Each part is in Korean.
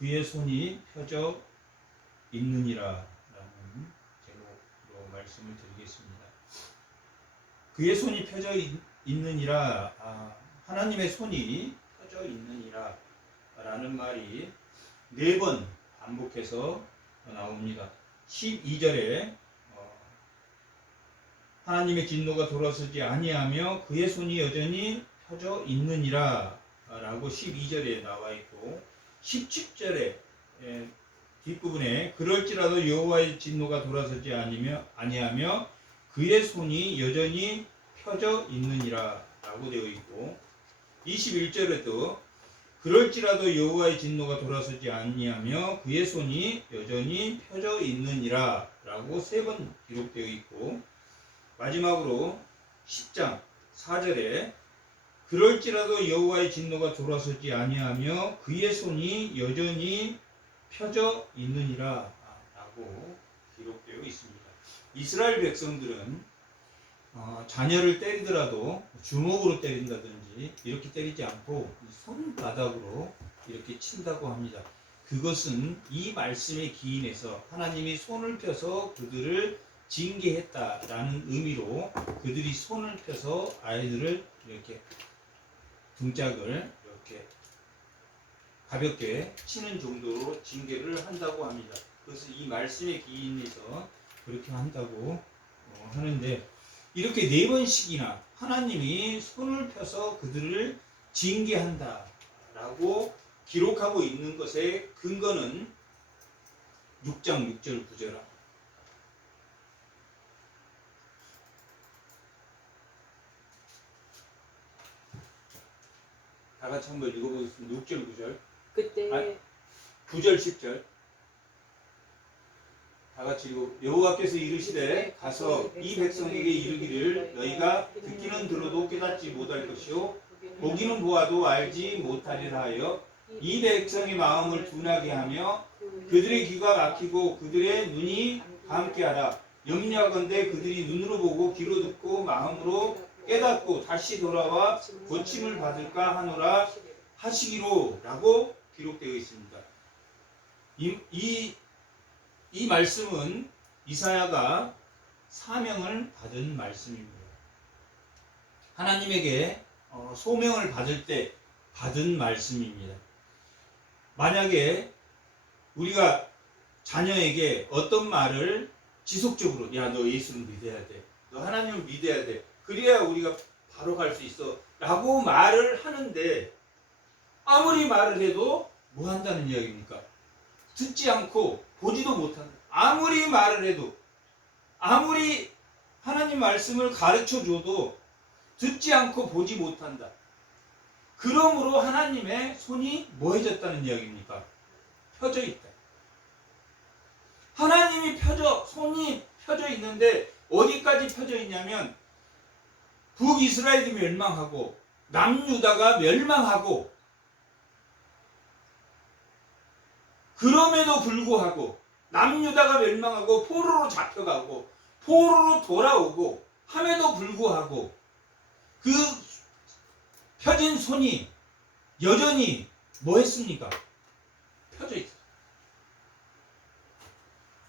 그의 손이 펴져 있느니라 라는 제목으로 말씀을 드리겠습니다. 그의 손이 펴져 있느니라, 하나님의 손이 펴져 있느니라 라는 말이 4번 반복해서 나옵니다. 12절에 하나님의 진노가 돌아서지 아니하며 그의 손이 여전히 펴져 있느니라 라고 12절에 나와 있고, 17절에 뒷부분에 그럴지라도 여호와의 진노가 돌아서지 아니하며 그의 손이 여전히 펴져 있느니라 라고 되어 있고, 21절에도 그럴지라도 여호와의 진노가 돌아서지 아니하며 그의 손이 여전히 펴져 있느니라 라고 3번 기록되어 있고, 마지막으로 10장 4절에 그럴지라도 여호와의 진노가 돌아서지 아니하며 그의 손이 여전히 펴져 있느니라 라고 기록되어 있습니다. 이스라엘 백성들은 자녀를 때리더라도 주먹으로 때린다든지 이렇게 때리지 않고 손바닥으로 이렇게 친다고 합니다. 그것은 이 말씀에 기인해서 하나님이 손을 펴서 그들을 징계했다라는 의미로 그들이 손을 펴서 아이들을 이렇게 등짝을 이렇게 가볍게 치는 정도로 징계를 한다고 합니다. 그래서 이 말씀에 기인해서 그렇게 한다고 하는데, 이렇게 4번씩이나 하나님이 손을 펴서 그들을 징계한다라고 기록하고 있는 것의 근거는 6장 6절 9절. 다 같이 한번 읽어보겠습니다. 6절 9절. 그때 9절 10절. 다 같이 읽어. 여호와께서 이르시되 가서 이 백성에게 이르기를 너희가 듣기는 들어도 깨닫지 못할 것이요 보기는 보아도 알지 못하리라 하여 이 백성의 마음을 둔하게 하며 그들의 귀가 막히고 그들의 눈이 감게 하라. 염려하건대 그들이 눈으로 보고 귀로 듣고 마음으로 깨닫고 다시 돌아와 고침을 받을까 하노라 하시기로 라고 기록되어 있습니다. 이 말씀은 이사야가 사명을 받은 말씀입니다. 하나님에게 소명을 받을 때 받은 말씀입니다. 만약에 우리가 자녀에게 어떤 말을 지속적으로, 야, 너 예수를 믿어야 돼, 너 하나님을 믿어야 돼, 그래야 우리가 바로 갈 수 있어 라고 말을 하는데, 아무리 말을 해도 뭐 한다는 이야기입니까? 듣지 않고 보지도 못한다. 아무리 말을 해도, 아무리 하나님 말씀을 가르쳐 줘도 듣지 않고 보지 못한다. 그러므로 하나님의 손이 뭐해졌다는 이야기입니까? 펴져 있다. 하나님이 손이 펴져 있는데 어디까지 펴져 있냐면 북이스라엘이 멸망하고 남유다가 멸망하고, 그럼에도 불구하고 남유다가 멸망하고 포로로 잡혀가고 포로로 돌아오고 함에도 불구하고 그 펴진 손이 여전히 뭐 했습니까? 펴져 있어요.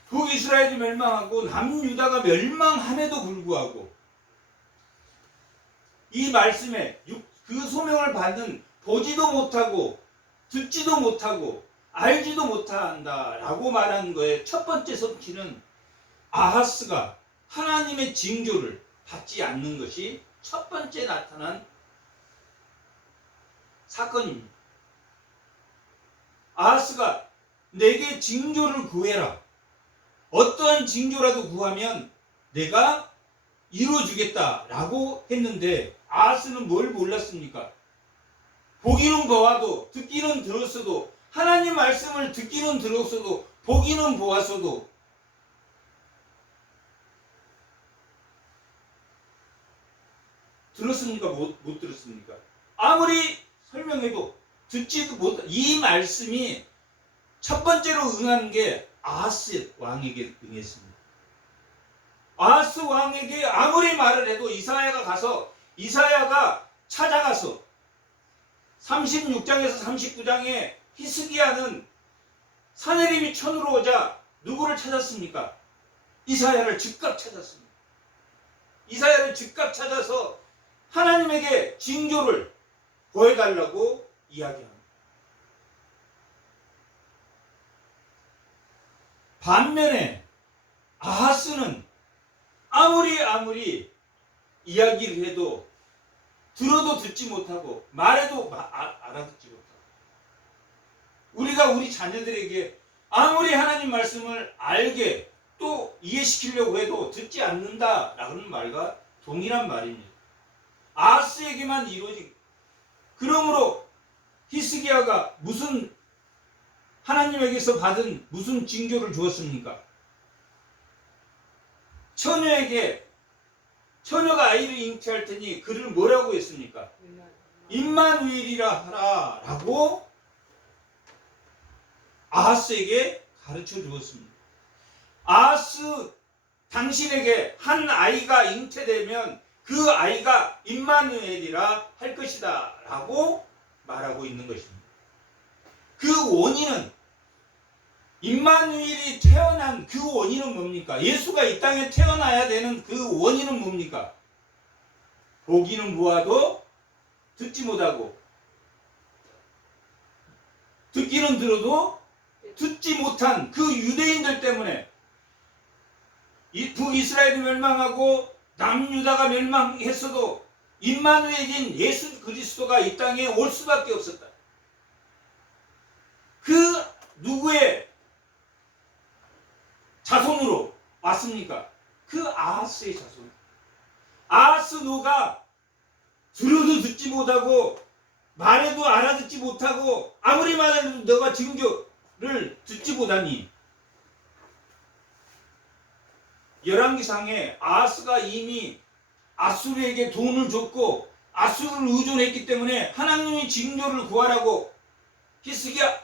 북이스라엘이 멸망하고 남유다가 멸망함에도 불구하고 이 말씀에 그 소명을 받은 보지도 못하고 듣지도 못하고 알지도 못한다 라고 말하는 거에 첫 번째 성취는 아하스가 하나님의 징조를 받지 않는 것이 첫 번째 나타난 사건입니다. 아하스가 내게 징조를 구해라. 어떠한 징조라도 구하면 내가 이루어주겠다 라고 했는데, 아하스는 뭘 몰랐습니까? 보기는 보아도 듣기는 들었어도, 하나님 말씀을 듣기는 들었어도 보기는 보았어도 들었습니까? 못 들었습니까? 아무리 설명해도 듣지도 못. 이 말씀이 첫 번째로 응한 게 아하스 왕에게 응했습니다. 아하스 왕에게 아무리 말을 해도 이사야가 찾아가서 36장에서 39장에 히스기야는 사내림이 천으로 오자 누구를 찾았습니까? 이사야를 즉각 찾았습니다. 이사야를 즉각 찾아서 하나님에게 징조를 보여달라고 이야기합니다. 반면에 아하스는 아무리 이야기를 해도 들어도 듣지 못하고 말해도 알아듣지 못하고, 우리가 우리 자녀들에게 아무리 하나님 말씀을 알게 또 이해시키려고 해도 듣지 않는다라는 말과 동일한 말입니다. 아하스에게만 이루어진, 그러므로 히스기야가 무슨 하나님에게서 받은 무슨 징조를 주었습니까? 처녀가 아이를 잉태할 테니 그를 뭐라고 했습니까? 임마누엘이라 하라 라고 아하스에게 가르쳐 주었습니다. 아하스, 당신에게 한 아이가 잉태되면 그 아이가 임마누엘이라 할 것이다 라고 말하고 있는 것입니다. 그 원인은, 임마누엘이 태어난 그 원인은 뭡니까? 예수가 이 땅에 태어나야 되는 그 원인은 뭡니까? 보기는 보아도 듣지 못하고, 듣기는 들어도 듣지 못한 그 유대인들 때문에 북이스라엘이 멸망하고 남유다가 멸망했어도 임마누엘인 예수 그리스도가 이 땅에 올 수밖에 없었다. 그 누구의 자손으로 왔습니까? 그 아하스의 자손. 아하스 너가 들어도 듣지 못하고 말해도 알아듣지 못하고 아무리 말해도 너가 징조를 듣지 못하니, 열왕기상에 아하스가 이미 아수르에게 돈을 줬고 아수르를 의존했기 때문에 하나님이 징조를 구하라고 히스기야,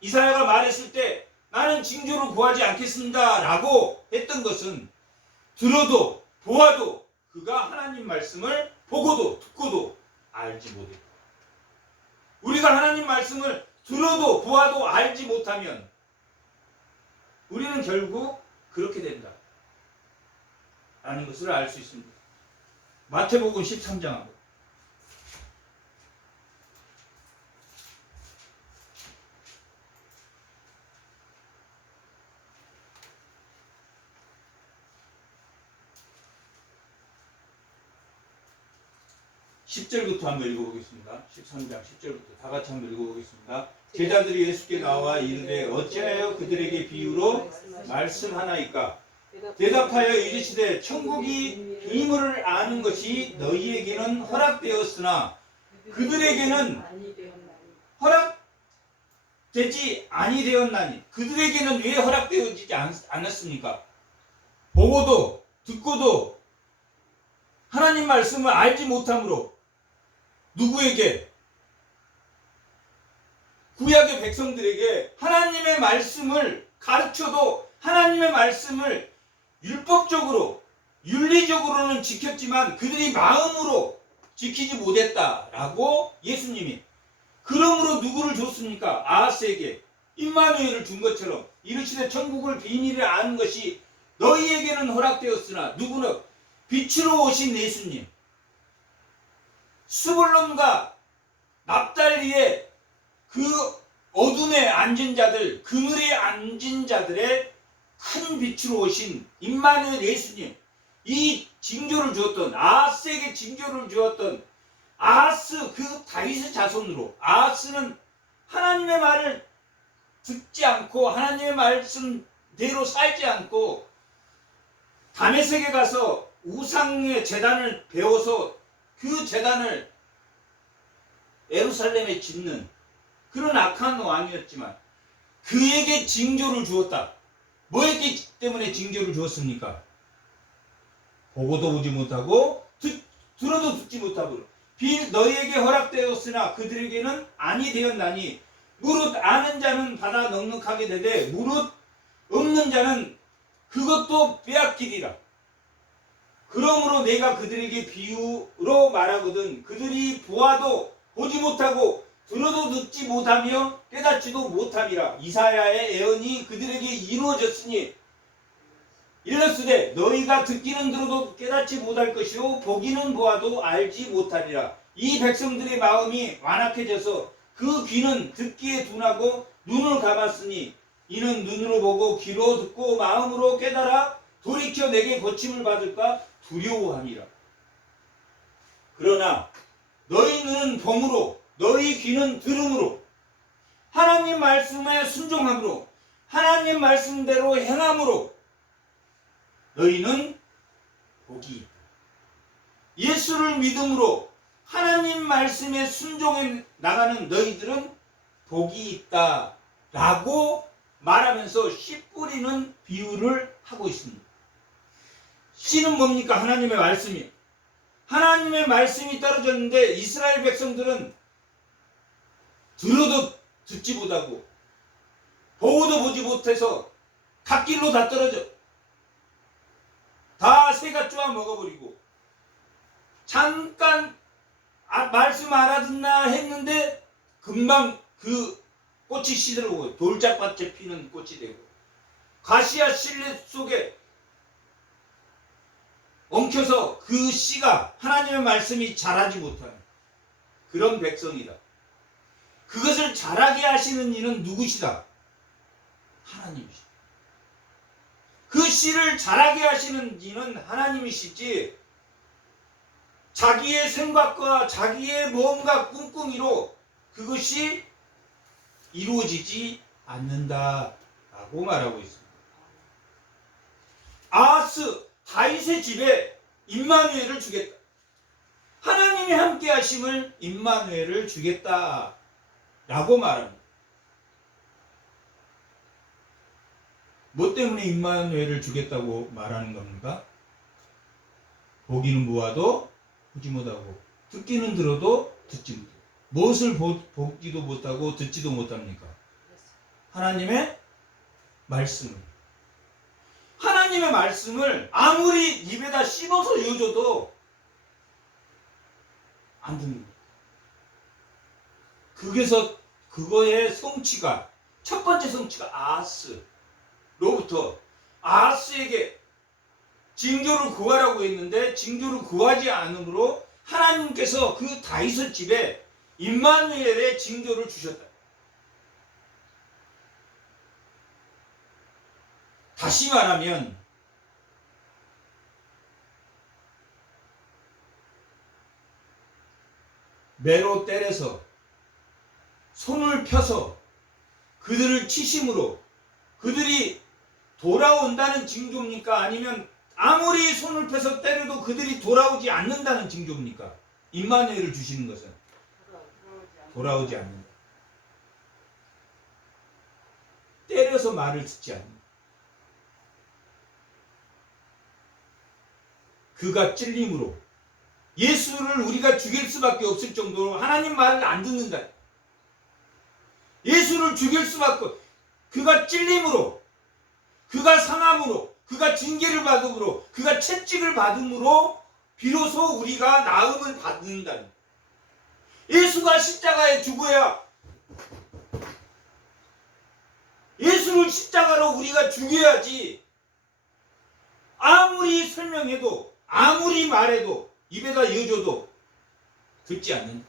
이사야가 말했을 때 나는 징조를 구하지 않겠습니다 라고 했던 것은 들어도 보아도 그가 하나님 말씀을 보고도 듣고도 알지 못했다. 우리가 하나님 말씀을 들어도 보아도 알지 못하면 우리는 결국 그렇게 된다 라는 것을 알 수 있습니다. 마태복음 13장하고 10절부터 한번 읽어보겠습니다. 13장 10절부터 다 같이 한번 읽어보겠습니다. 제자들이 예수께 나와 이르되 어찌하여 그들에게 비유로 말씀하나이까? 대답하여 이르시되 천국이 비밀을 아는 것이 너희에게는 허락되었으나 그들에게는 허락되지 아니되었나니. 그들에게는 왜 허락되어지지 않았습니까? 보고도 듣고도 하나님 말씀을 알지 못함으로 누구에게? 구약의 백성들에게 하나님의 말씀을 가르쳐도 하나님의 말씀을 율법적으로 윤리적으로는 지켰지만 그들이 마음으로 지키지 못했다라고 예수님이, 그러므로 누구를 줬습니까? 아하스에게 임마누엘을 준 것처럼 이르시되 천국을 비밀을 아는 것이 너희에게는 허락되었으나 누구는? 빛으로 오신 예수님, 스불론과 납달리의 그 어둠에 앉은 자들, 그늘에 앉은 자들의 큰 빛으로 오신 임마누엘 예수님, 이 징조를 주었던, 아하스에게 징조를 주었던 아하스, 그 다윗의 자손으로, 아하스는 하나님의 말을 듣지 않고 하나님의 말씀대로 살지 않고 다메섹에 가서 우상의 제단을 배워서 그 제단을 예루살렘에 짓는 그런 악한 왕이었지만 그에게 징조를 주었다. 뭐였기 때문에 징조를 주었습니까? 보고도 보지 못하고 들어도 듣지 못하고 너희에게 허락되었으나 그들에게는 아니 되었나니 무릇 아는 자는 받아 넉넉하게 되되 무릇 없는 자는 그것도 빼앗기리라. 그러므로 내가 그들에게 비유로 말하거든 그들이 보아도 보지 못하고 들어도 듣지 못하며 깨닫지도 못함이라. 이사야의 예언이 그들에게 이루어졌으니 일렀으되 너희가 듣기는 들어도 깨닫지 못할 것이요 보기는 보아도 알지 못하리라. 이 백성들의 마음이 완악해져서 그 귀는 듣기에 둔하고 눈을 감았으니 이는 눈으로 보고 귀로 듣고 마음으로 깨달아 돌이켜 내게 고침을 받을까 두려워함이라. 그러나 너희 눈은 봄으로 너희 귀는 들음으로 하나님 말씀에 순종함으로 하나님 말씀대로 행함으로 너희는 복이 있다. 예수를 믿음으로 하나님 말씀에 순종해 나가는 너희들은 복이 있다 라고 말하면서 씨 뿌리는 비유를 하고 있습니다. 씨는 뭡니까? 하나님의 말씀이. 하나님의 말씀이 떨어졌는데 이스라엘 백성들은 들어도 듣지 못하고 보고도 보지 못해서 갓길로 다 떨어져 다 새가 쪼아 먹어버리고 잠깐 말씀 알아듣나 했는데 금방 그 꽃이 시들고 돌짝밭에 피는 꽃이 되고 가시아 실내 속에 엉켜서 그 씨가 하나님의 말씀이 자라지 못하는 그런 백성이다. 그것을 자라게 하시는 이는 누구시다? 하나님이시다. 그 씨를 자라게 하시는 이는 하나님이시지 자기의 생각과 자기의 뭔가 꿍꿍이로 그것이 이루어지지 않는다라고 말하고 있습니다. 아하스 다윗의 집에 임마누엘을 주겠다. 하나님이 함께 하심을 임마누엘을 주겠다라고 말합니다. 뭐 때문에 임마누엘을 주겠다고 말하는 겁니까? 보기는 보아도 보지 못하고 듣기는 들어도 듣지 못하고 무엇을 보기도 못하고 듣지도 못합니까? 하나님의 말씀을. 하나님의 말씀을 아무리 입에다 씹어서 여줘도 안 듣는다. 그래서 그거의 성취가 첫 번째 성취가 아하스로부터 아하스에게 징조를 구하라고 했는데 징조를 구하지 않으므로 하나님께서 그 다윗의 집에 임마누엘의 징조를 주셨다. 다시 말하면 매로 때려서 손을 펴서 그들을 치심으로 그들이 돌아온다는 징조입니까? 아니면 아무리 손을 펴서 때려도 그들이 돌아오지 않는다는 징조입니까? 임마누엘을 주시는 것은 돌아오지 않는다. 때려서 말을 듣지 않는다. 그가 찔림으로 예수를 우리가 죽일 수밖에 없을 정도로 하나님 말을 안 듣는다. 예수를 죽일 수밖에 그가 찔림으로 그가 상함으로 그가 징계를 받음으로 그가 채찍을 받음으로 비로소 우리가 나음을 받는다. 예수가 십자가에 죽어야 예수를 십자가로 우리가 죽여야지 아무리 설명해도 아무리 말해도 입에다 이어줘도 듣지 않는다.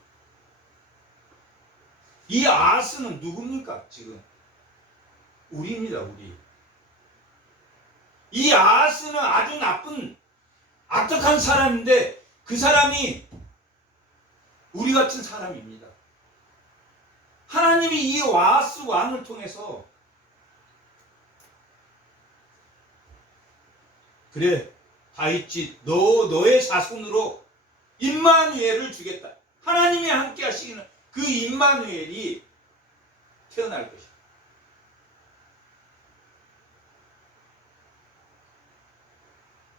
이 아하스는 누굽니까? 지금 우리입니다. 우리. 이 아하스는 아주 나쁜 악독한 사람인데 그 사람이 우리 같은 사람입니다. 하나님이 이 아하스 왕을 통해서 그래 다윗 너의 자손으로 임마누엘을 주겠다. 하나님이 함께 하시는 그 임마누엘이 태어날 것이다.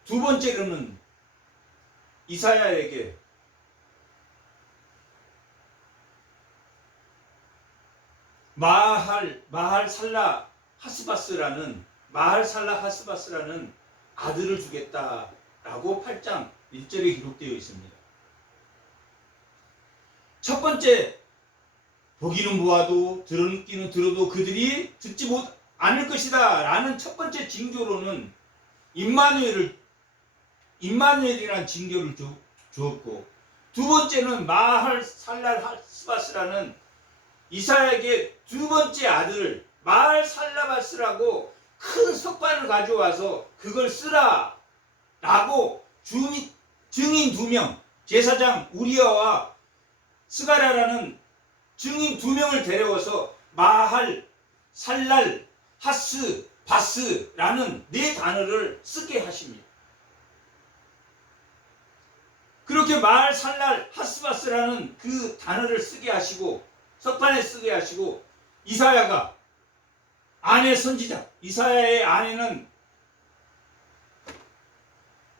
두 번째로는 이사야에게 마할살라 하스바스라는 아들을 주겠다라고 8장 1절에 기록되어 있습니다. 첫 번째 보기는 보아도 듣기는 들어도 그들이 듣지 못 않을 것이다 라는 첫 번째 징조로는 임마누엘이라는 징조를 주었고, 두 번째는 마할 살랄 하스바스라는 이사야에게 두 번째 아들을 마할 살라바스라고 큰 석반을 가져와서 그걸 쓰라 라고 증인 2명, 제사장 우리아와 스가랴라는 증인 2명을 데려와서 마할 살랄 하스 바스라는 4단어를 쓰게 하십니다. 그렇게 마할 살랄 하스바스라는 그 단어를 쓰게 하시고 석판에 쓰게 하시고, 이사야가 아내 선지자, 이사야의 아내는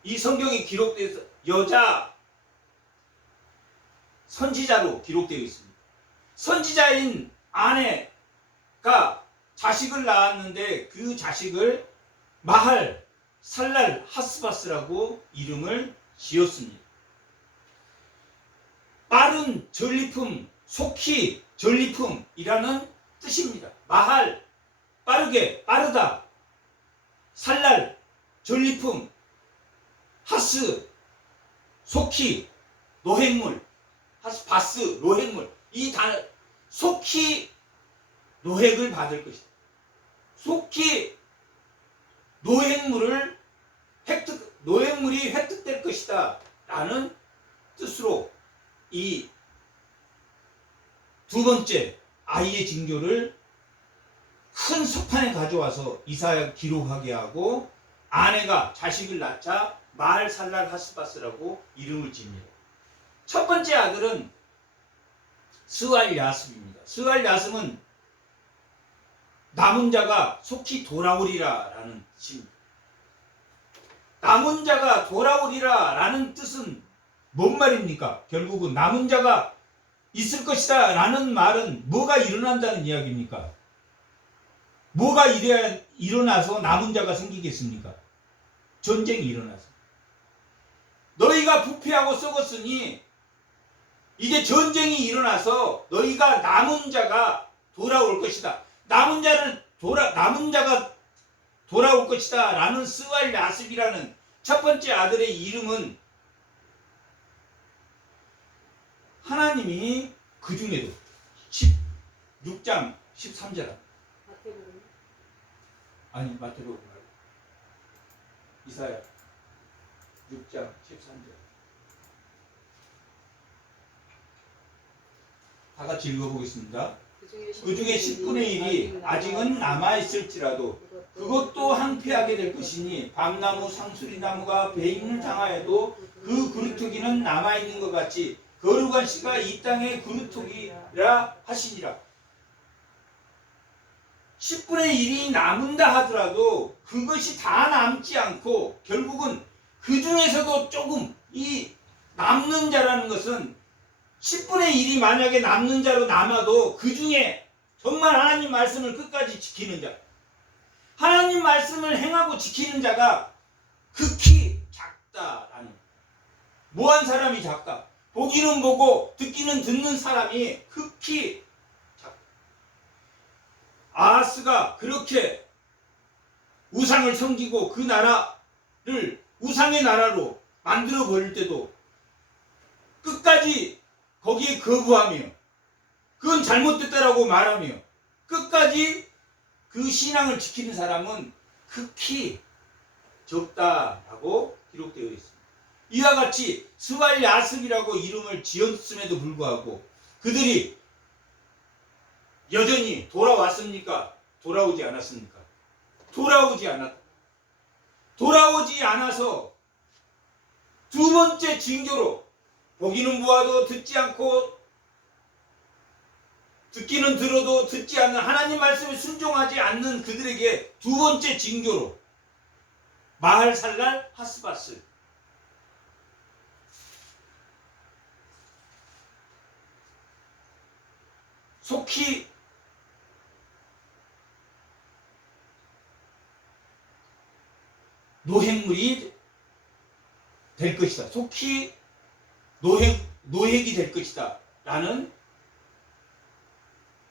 이 성경에 기록되어서 여자 선지자로 기록되어 있습니다. 선지자인 아내가 자식을 낳았는데 그 자식을 마할 살랄 하스바스라고 이름을 지었습니다. 빠른 전리품, 속히 전리품이라는 뜻입니다. 마할, 빠르게, 빠르다. 살랄, 전리품. 하스, 속히, 노획물. 하스, 바스, 노획물. 이 단어, 속히 노획을 받을 것이다. 속히 노획물이 획득될 것이다 라는 뜻으로 이 두 번째 아이의 징조를 큰 석판에 가져와서 이사야가 기록하게 하고, 아내가 자식을 낳자 마할 살랄 하스바스라고 이름을 지입니다. 첫 번째 아들은 스알 야습입니다. 스알 야습은 남은 자가 속히 돌아오리라 라는 뜻입니다. 남은 자가 돌아오리라 라는 뜻은 뭔 말입니까? 결국은 남은 자가 있을 것이다 라는 말은 뭐가 일어난다는 이야기입니까? 뭐가 일어나서 남은 자가 생기겠습니까? 전쟁이 일어나서. 너희가 부패하고 썩었으니 이제 전쟁이 일어나서 너희가 남은 자가 돌아올 것이다. 남은 자가 돌아올 것이다 라는 스왈 야습이라는 첫 번째 아들의 이름은 하나님이 그 중에도 16장 13절 아니 마태복음 말고 이사야 6장 13절 다 같이 읽어보겠습니다. 그 중에 10분의 1이 아직은 남아있을지라도 그것도 항폐하게 될 것이니 밤나무 상수리나무가 배임을 당하여도 그 그루터기는 남아있는 것 같이 거룩한 씨가 이 땅의 그루터기라 하시니라. 10분의 1이 남은다 하더라도 그것이 다 남지 않고 결국은 그 중에서도 조금 이 남는 자라는 것은 10분의 1이 만약에 남는 자로 남아도 그 중에 정말 하나님 말씀을 끝까지 지키는 자, 하나님 말씀을 행하고 지키는 자가 극히 작다라는, 뭐한 사람이 작다? 보기는 보고 듣기는 듣는 사람이 극히 작다. 아하스가 그렇게 우상을 섬기고 그 나라를 우상의 나라로 만들어 버릴 때도 끝까지 거기에 거부하며 그건 잘못됐다라고 말하며 끝까지 그 신앙을 지키는 사람은 극히 적다라고 기록되어 있습니다. 이와 같이 스왈 야습이라고 이름을 지었음에도 불구하고 그들이 여전히 돌아왔습니까? 돌아오지 않았습니까? 돌아오지 않았다. 돌아오지 않아서 두 번째 징조로 보기는 보아도 듣지 않고 듣기는 들어도 듣지 않는 하나님 말씀에 순종하지 않는 그들에게 두 번째 징조로 마할 살랄 하스바스, 속히 노획물이 될 것이다. 속히 노획이 될 것이다 라는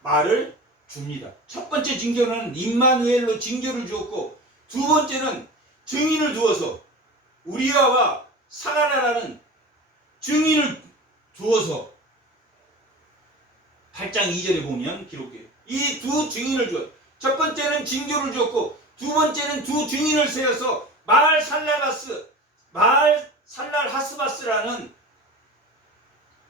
말을 줍니다. 첫 번째 징조는 임마누엘로 징조를 주었고, 두 번째는 증인을 두어서 우리아와 사라라라는 증인을 두어서 8장 2절에 보면 기록해요. 이 두 증인을 주었. 첫 번째는 징조를 주었고, 두 번째는 두 증인을 세워서 말살랄하스바스라는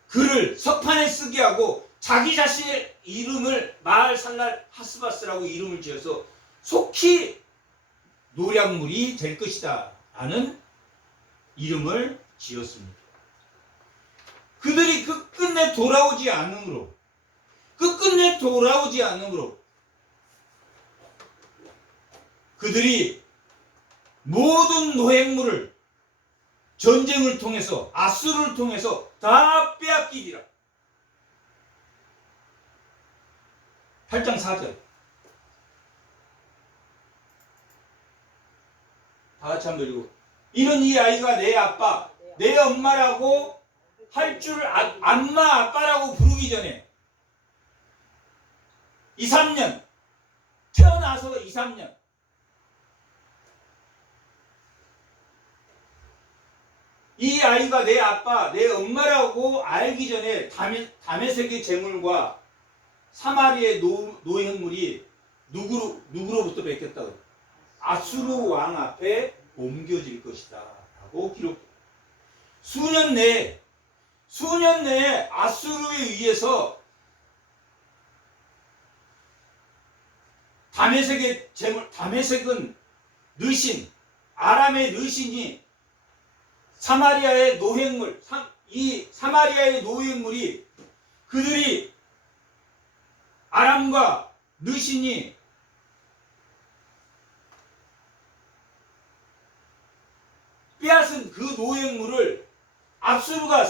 글을 석판에 쓰게 하고 자기 자신의 이름을 말살랄하스바스라고 이름을 지어서 속히 노략물이 될 것이다 라는 이름을 지었습니다. 그들이 끝끝내 돌아오지 않으므로 그들이 모든 노획물을 전쟁을 통해서 아수르를 통해서 다 빼앗기리라. 8장 4절 다 같이 한번 읽고, 이는 이 아이가 내 아빠 내 엄마라고 할 줄 안마 아빠라고 부르기 전에 2, 3년 태어나서 2, 3년 이 아이가 내 아빠 내 엄마라고 알기 전에 다메섹의 재물과 사마리아의 노획물이 누구로부터 뺏겼다고? 아수르 왕 앞에 옮겨질 것이다 라고 기록해요. 수년 내에 아수르에 의해서 다메섹의 재물, 다메섹은 르신, 아람의 르신이 사마리아의 노획물, 이 사마리아의 노획물이 그들이 아람과 르신이 빼앗은 그 노획물을 아수르가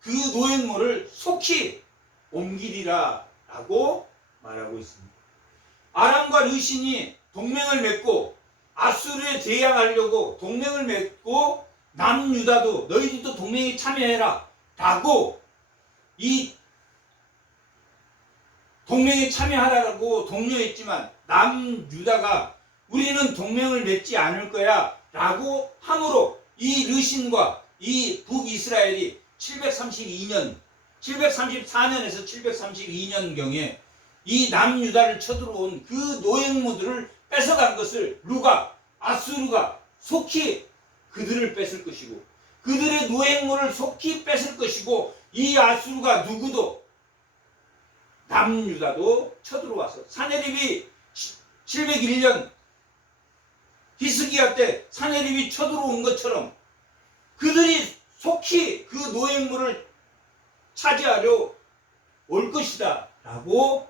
그 노획물을 속히 옮기리라 라고 말하고 있습니다. 아람과 르신이 동맹을 맺고 아수르에 대항하려고 동맹을 맺고 남유다도 너희들도 동맹에 참여해라 라고 이 동맹에 참여하라고 독려했지만 남유다가 우리는 동맹을 맺지 않을 거야 라고 함으로 이 르신과 이 북이스라엘이 734년에서 732년경에 이 남유다를 쳐들어온 그 노획무들을 뺏어간 것을 아수르가 속히 그들을 뺏을 것이고, 그들의 노획물을 속히 뺏을 것이고, 이 아수르가 누구도 남유다도 쳐들어와서 사네립이 701년 히스기야 때 사네립이 쳐들어온 것처럼 그들이 속히 그 노획물을 차지하려 올 것이다 라고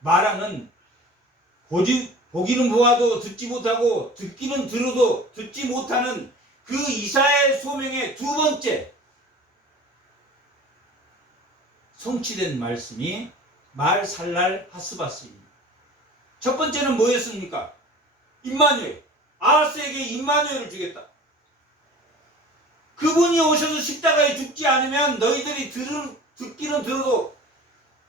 말하는, 보기는 보아도 듣지 못하고 듣기는 들어도 듣지 못하는 그 이사야의 소명의 두 번째 성취된 말씀이 말살랄하스바스입니다. 첫 번째는 뭐였습니까? 임마누엘, 아하스에게 임마누엘을 주겠다. 그분이 오셔서 십자가에 죽지 않으면 너희들이 듣기는 들어도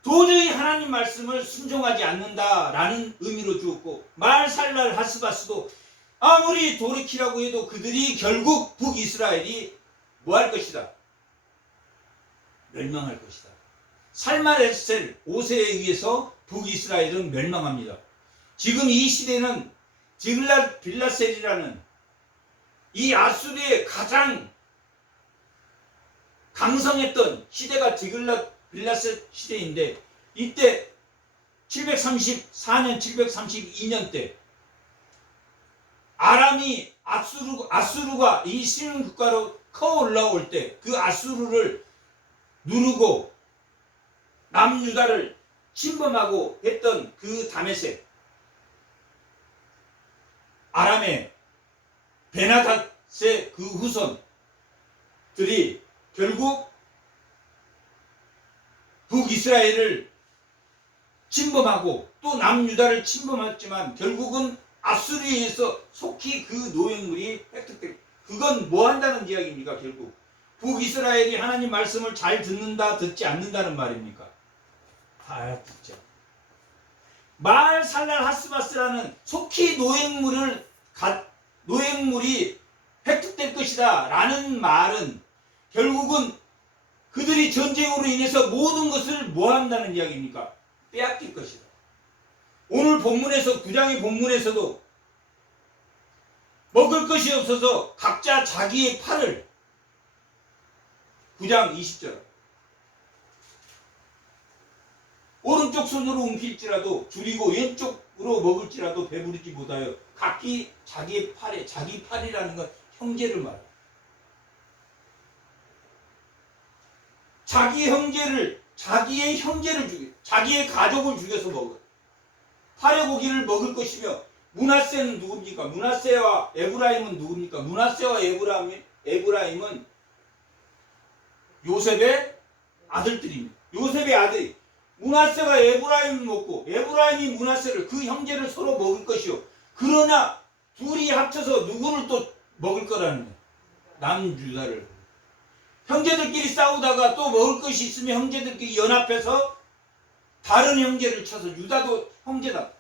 도저히 하나님 말씀을 순종하지 않는다라는 의미로 주었고, 말살랄하스바스도 아무리 돌이키라고 해도 그들이 결국 북이스라엘이 뭐 할 것이다? 멸망할 것이다. 살마레셀 5세에 의해서 북이스라엘은 멸망합니다. 지금 이 시대는 디글랏 빌라셀이라는 이 아수르의 가장 강성했던 시대가 디글랏 빌라셀 시대인데, 이때 734년 732년 때 아람이 아수르가 이 신흥 국가로 커 올라올 때 그 아수르를 누르고 남유다를 침범하고 했던 그 다메섹, 아람의 베나닷의 그 후손들이 결국 북이스라엘을 침범하고 또 남유다를 침범했지만 결국은 아수르에 의해서 속히 그 노획물이 획득되고, 그건 뭐 한다는 이야기입니까? 결국 북이스라엘이 하나님 말씀을 잘 듣는다 듣지 않는다는 말입니까? 다 듣죠. 마을 살랄 하스바스라는 속히 노획물이 획득될 것이다 라는 말은 결국은 그들이 전쟁으로 인해서 모든 것을 뭐 한다는 이야기입니까? 빼앗길 것이다. 오늘 본문에서 9장의 본문에서도 먹을 것이 없어서 각자 자기의 팔을 9장 20절 오른쪽 손으로 움킬지라도 줄이고 왼쪽으로 먹을지라도 배부르지 못하여 각기 자기의 팔에 자기 팔이라는 건 형제를 말해요. 자기의 형제를 죽여 자기의 가족을 죽여서 먹어요. 팔의 고기를 먹을 것이며 므낫세는 누굽니까? 므낫세와 에브라임은 누굽니까? 므낫세와 에브라임은 요셉의 아들들입니다. 요셉의 아들이 므낫세가 에브라임을 먹고 에브라임이 므낫세를 그 형제를 서로 먹을 것이요. 그러나 둘이 합쳐서 누구를 또 먹을 거라는 거예요. 남유다를. 형제들끼리 싸우다가 또 먹을 것이 있으면 형제들끼리 연합해서 다른 형제를 쳐서 유다도 형제다.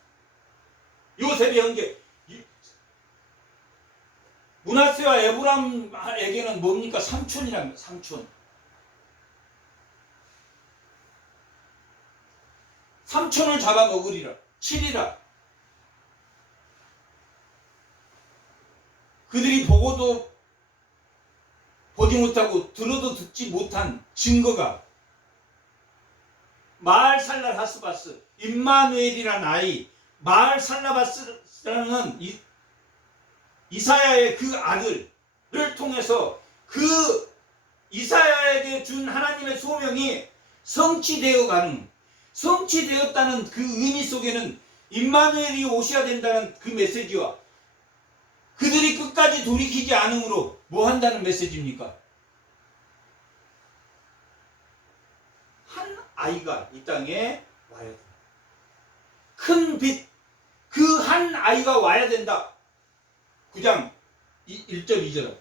요셉의 형제. 므낫세와 에브라임에게는 뭡니까? 삼촌이랍니다. 삼촌. 삼촌을 잡아먹으리라. 치리라. 그들이 보고도 보지 못하고 들어도 듣지 못한 증거가 마을 살랄 하스바스 임마누엘이라는 아이 마을 살라바스라는 이사야의 그 아들을 통해서 그 이사야에게 준 하나님의 소명이 성취되었다는 그 의미 속에는 임마누엘이 오셔야 된다는 그 메시지와 그들이 끝까지 돌이키지 않으므로 뭐 한다는 메시지입니까? 한 아이가 이 땅에 와야 된다. 큰 빛, 그 한 아이가 와야 된다. 9장 1절 2절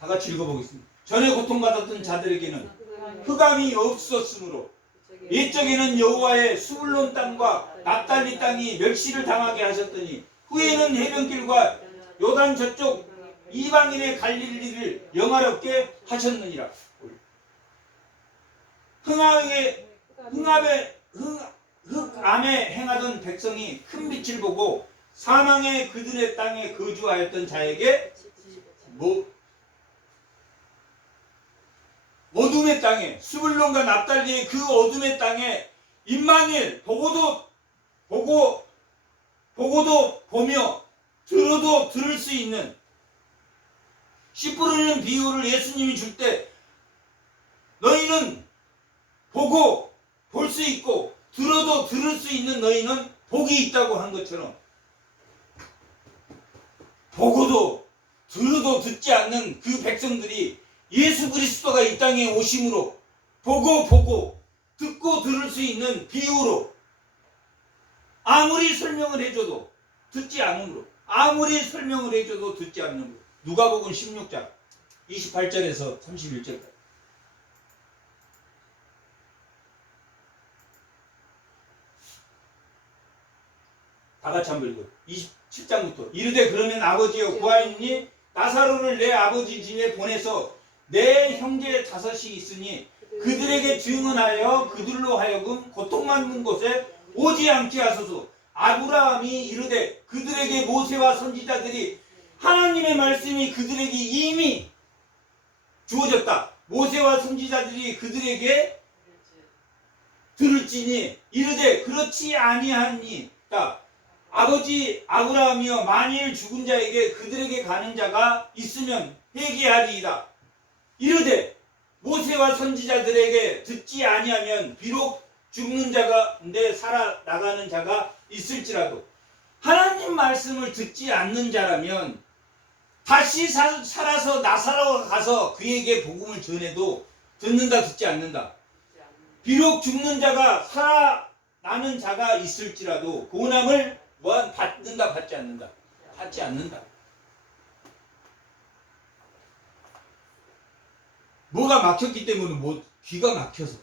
다 같이 읽어보겠습니다. 전에 고통받았던 자들에게는 흑암이 없었으므로 옛적에는 여호와의 수불론 땅과 납달리 땅이 멸시를 당하게 하셨더니 후에는 해변길과 요단 저쪽 이방인의 갈릴리를 영화롭게 하셨느니라. 흑암에 행하던 백성이 큰 빛을 보고 사망의 그들의 땅에 거주하였던 자에게 어둠의 땅에 수불론과 납달리의 그 어둠의 땅에 임마누엘 보고도 보며 들어도 들을 수 있는 씨 뿌리는 비유를 예수님이 줄 때 너희는 보고 볼 수 있고 들어도 들을 수 있는 너희는 복이 있다고 한 것처럼 보고도 들어도 듣지 않는 그 백성들이 예수 그리스도가 이 땅에 오심으로 보고 듣고 들을 수 있는 비유로 아무리 설명을 해줘도 듣지 않으므로 아무리 설명을 해줘도 듣지 않으므로 누가복음 16장 28절에서 31절까지 다 같이 한번 읽어요. 27장부터 이르되 그러면 아버지여 구하였니 나사로를 내 아버지 집에 보내서 내 형제 5이 있으니 그들에게 증언하여 그들로 하여금 고통받는 곳에 오지 않게 하소서. 아브라함이 이르되 그들에게 모세와 선지자들이 하나님의 말씀이 그들에게 이미 주어졌다. 모세와 선지자들이 그들에게 들을지니 이르되 그렇지 아니하니까 아버지 아브라함이여 만일 죽은 자에게 그들에게 가는 자가 있으면 회개하리이다. 이르되 모세와 선지자들에게 듣지 아니하면 비록 죽는 자가 근데 살아나가는 자가 있을지라도 하나님 말씀을 듣지 않는 자라면 다시 살아서 나사로가 가서 그에게 복음을 전해도 듣는다 듣지 않는다. 비록 죽는 자가 살아나는 자가 있을지라도 고난을 받는다 받지 않는다. 받지 않는다. 뭐가 막혔기 때문에 못 귀가 막혀서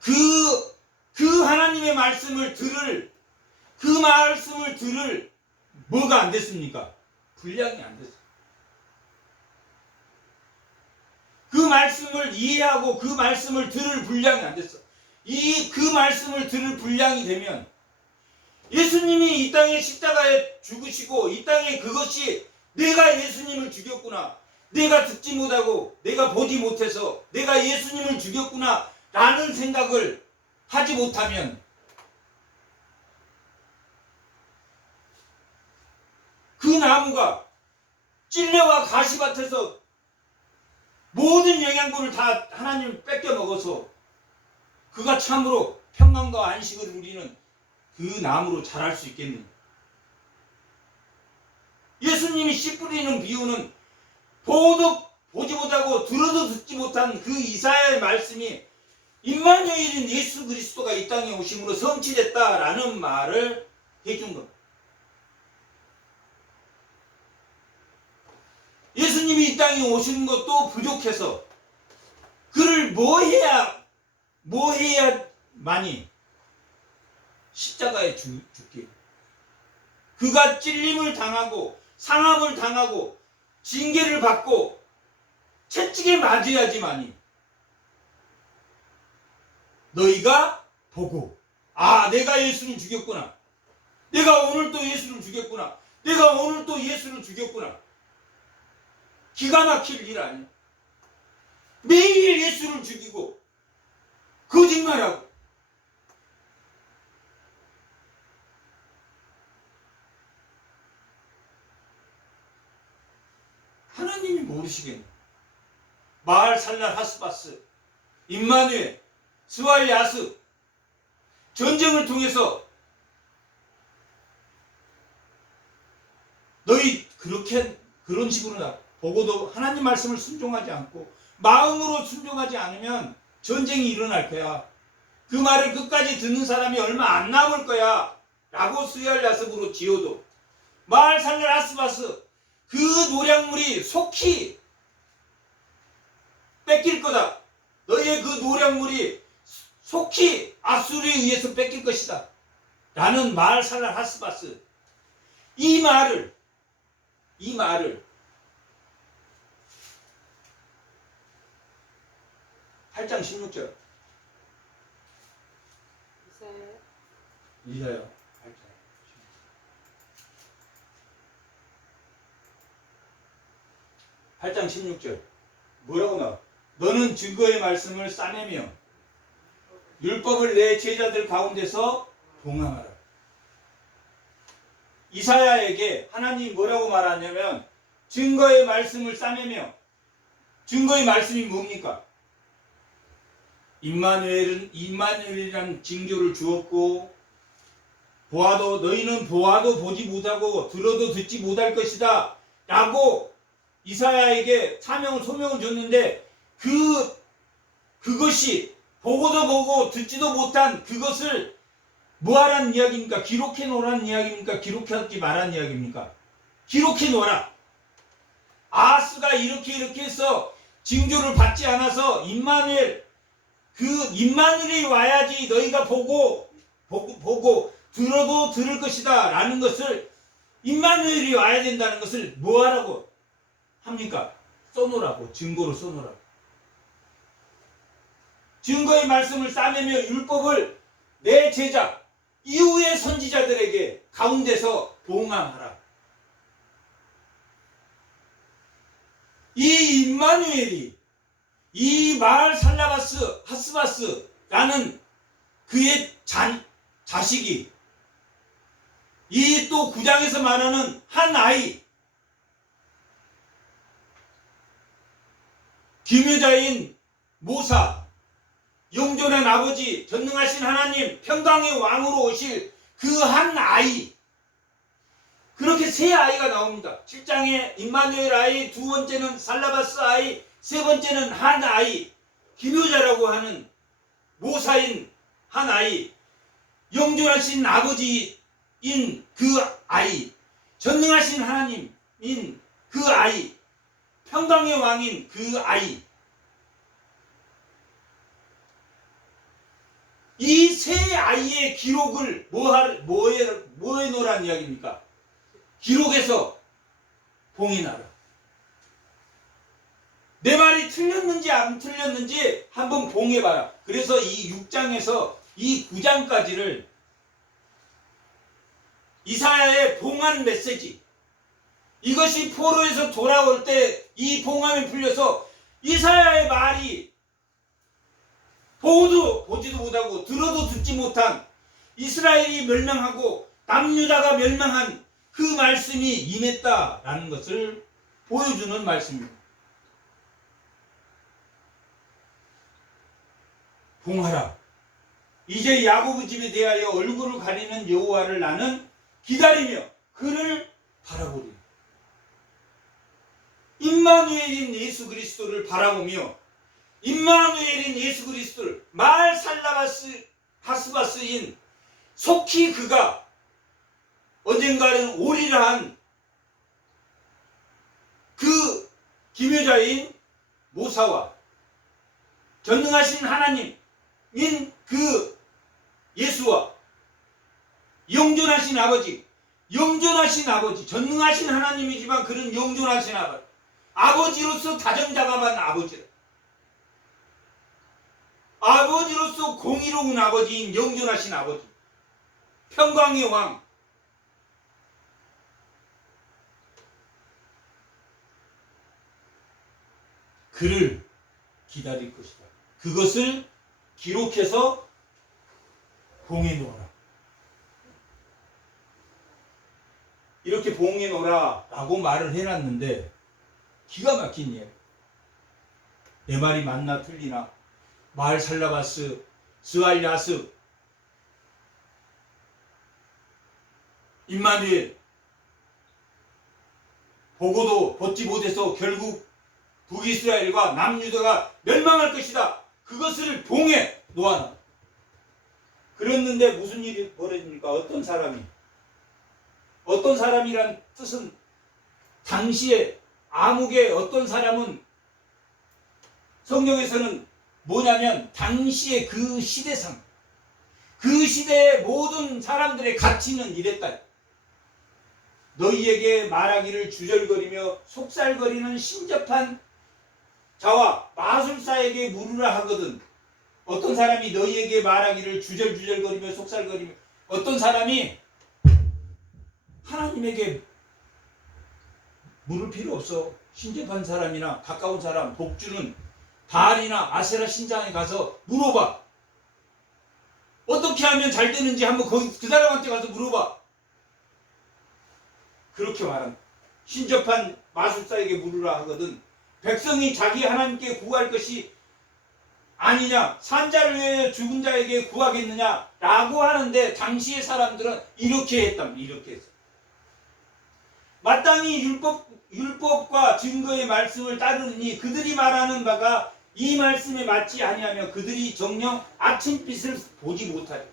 그 하나님의 말씀을 들을 뭐가 안 됐습니까? 분량이 안 됐어요. 그 말씀을 이해하고 그 말씀을 들을 분량이 안 됐어. 그 말씀을 들을 분량이 되면 예수님이 이 땅에 십자가에 죽으시고 이 땅에 그것이 내가 예수님을 죽였구나, 내가 듣지 못하고 내가 보지 못해서 내가 예수님을 죽였구나 라는 생각을 하지 못하면 그 나무가 찔레와 가시밭에서 모든 영양분을 다 하나님 뺏겨 먹어서 그가 참으로 평강과 안식을 누리는 그 나무로 자랄 수 있겠느냐. 예수님이 씨 뿌리는 비유는 보도 보지 못하고 들어도 듣지 못한 그 이사야의 말씀이 임마누엘인 예수 그리스도가 이 땅에 오심으로 성취됐다라는 말을 해준 겁니다. 예수님이 이 땅에 오신 것도 부족해서 그를 뭐 해야만이 십자가에 죽게. 그가 찔림을 당하고 상함을 당하고 징계를 받고 채찍에 맞아야지만이 너희가 보고 내가 예수를 죽였구나, 내가 오늘 또 예수를 죽였구나, 내가 오늘 또 예수를 죽였구나. 기가 막힐 일 아니야. 매일 예수를 죽이고 거짓말하고 하나님이 모르시겠네. 마을 살날 하스바스, 임마누엘, 스왈 야스 전쟁을 통해서 너희 그런 식으로 보고도 하나님 말씀을 순종하지 않고 마음으로 순종하지 않으면 전쟁이 일어날 거야. 그 말을 끝까지 듣는 사람이 얼마 안 남을 거야 라고 스왈 야스으로 지어도 마을 살날 하스바스 그 노략물이 속히 뺏길 거다. 너희의 그 노략물이 속히 아수르에 의해서 뺏길 것이다 라는 마을 살날 하스바스, 이 말을 8장 16절 이사야 8장 16절 뭐라고 나와? 너는 증거의 말씀을 싸매며 율법을 내 제자들 가운데서 봉함하라. 이사야에게 하나님이 뭐라고 말하냐면 증거의 말씀을 싸매며, 증거의 말씀이 뭡니까? 임마누엘이라는 징조를 주었고 너희는 보아도 보지 못하고 들어도 듣지 못할 것이다 라고 이사야에게 소명을 줬는데 그것이 보고도 보고 듣지도 못한 그것을 뭐하라는 이야기입니까? 기록해 놓으라는 이야기입니까? 기록하지 말라는 이야기입니까? 기록해 놓아라. 아하스가 이렇게 해서 징조를 받지 않아서 임마누엘이 와야지 너희가 보고 들어도 들을 것이다 라는 것을, 임마누엘이 와야 된다는 것을 뭐하라고 합니까? 써놓으라고. 증거로 써놓으라고. 증거의 말씀을 싸매며 율법을 내 제자 이후의 선지자들에게 가운데서 봉함하라. 이 임마누엘이, 이 마을 살라바스 하스바스라는 그의 자식이, 이 또 9장에서 말하는 한 아이, 기묘자인 모사, 영존한 아버지, 전능하신 하나님, 평강의 왕으로 오실 그 한 아이, 그렇게 세 아이가 나옵니다. 7장에 임마누엘 아이, 두 번째는 살라바스 아이, 세 번째는 한 아이, 기묘자라고 하는 모사인 한 아이, 영존하신 아버지인 그 아이, 전능하신 하나님인 그 아이, 평강의 왕인 그 아이, 이 세 아이의 기록을 뭐해 놓으란 이야기입니까? 기록해서 봉인하라. 내 말이 틀렸는지 안 틀렸는지 한번 봉해봐라. 그래서 이 6장에서 이 9장까지를 이사야의 봉한 메시지, 이것이 포로에서 돌아올 때 이 봉함이 풀려서 이사야의 말이 보지도 못하고 들어도 듣지 못한 이스라엘이 멸망하고 남유다가 멸망한 그 말씀이 임했다라는 것을 보여주는 말씀입니다. 봉하라. 이제 야곱 집에 대하여 얼굴을 가리는 여호와를 나는 기다리며 그를 바라보리. 임마누엘인 예수 그리스도를 바라보며 임마누엘인 예수 그리스도를 말 살라바스 하스바스인 속히 그가 언젠가는 오리라 한 그 기묘자인 모사와 전능하신 하나님인 그 예수와 영존하신 아버지, 전능하신 하나님이지만 그는 영존하신 아버지로서 다정다감한 아버지라. 아버지로서 공의로운 아버지인 영존하신 아버지, 평강의 왕, 그를 기다릴 것이다. 그것을 기록해서 봉해 놓아라. 이렇게 봉해 놓아라 라고 말을 해놨는데 기가 막힌 예. 내 말이 맞나 틀리나? 말 살라바스, 스알야스, 임마누엘 보고도 벗지 못해서 결국 북이스라엘과 남유다가 멸망할 것이다. 그것을 봉해 놓아라. 그랬는데 무슨 일이 벌어집니까? 어떤 사람이란 뜻은 당시에 암흑의 어떤 사람은 성경에서는 뭐냐면 당시의 그 시대상, 그 시대의 모든 사람들의 가치는 이랬다. 너희에게 말하기를 주절거리며 속살거리는 신접한 자와 마술사에게 물으라 하거든. 어떤 사람이 너희에게 말하기를 주절거리며 속살거리며, 어떤 사람이 하나님에게 물을 필요 없어. 신접한 사람이나 가까운 사람, 복주는 바알이나 아세라 신장에 가서 물어봐. 어떻게 하면 잘 되는지 한번 그 사람한테 가서 물어봐. 그렇게 말한 신접한 마술사에게 물으라 하거든. 백성이 자기 하나님께 구할 것이 아니냐, 산자를 위해 죽은 자에게 구하겠느냐 라고 하는데 당시의 사람들은 이렇게 했답니다. 이렇게 했어. 마땅히 율법과 증거의 말씀을 따르니 그들이 말하는 바가 이 말씀에 맞지 아니하며 그들이 정녕 아침빛을 보지 못하리.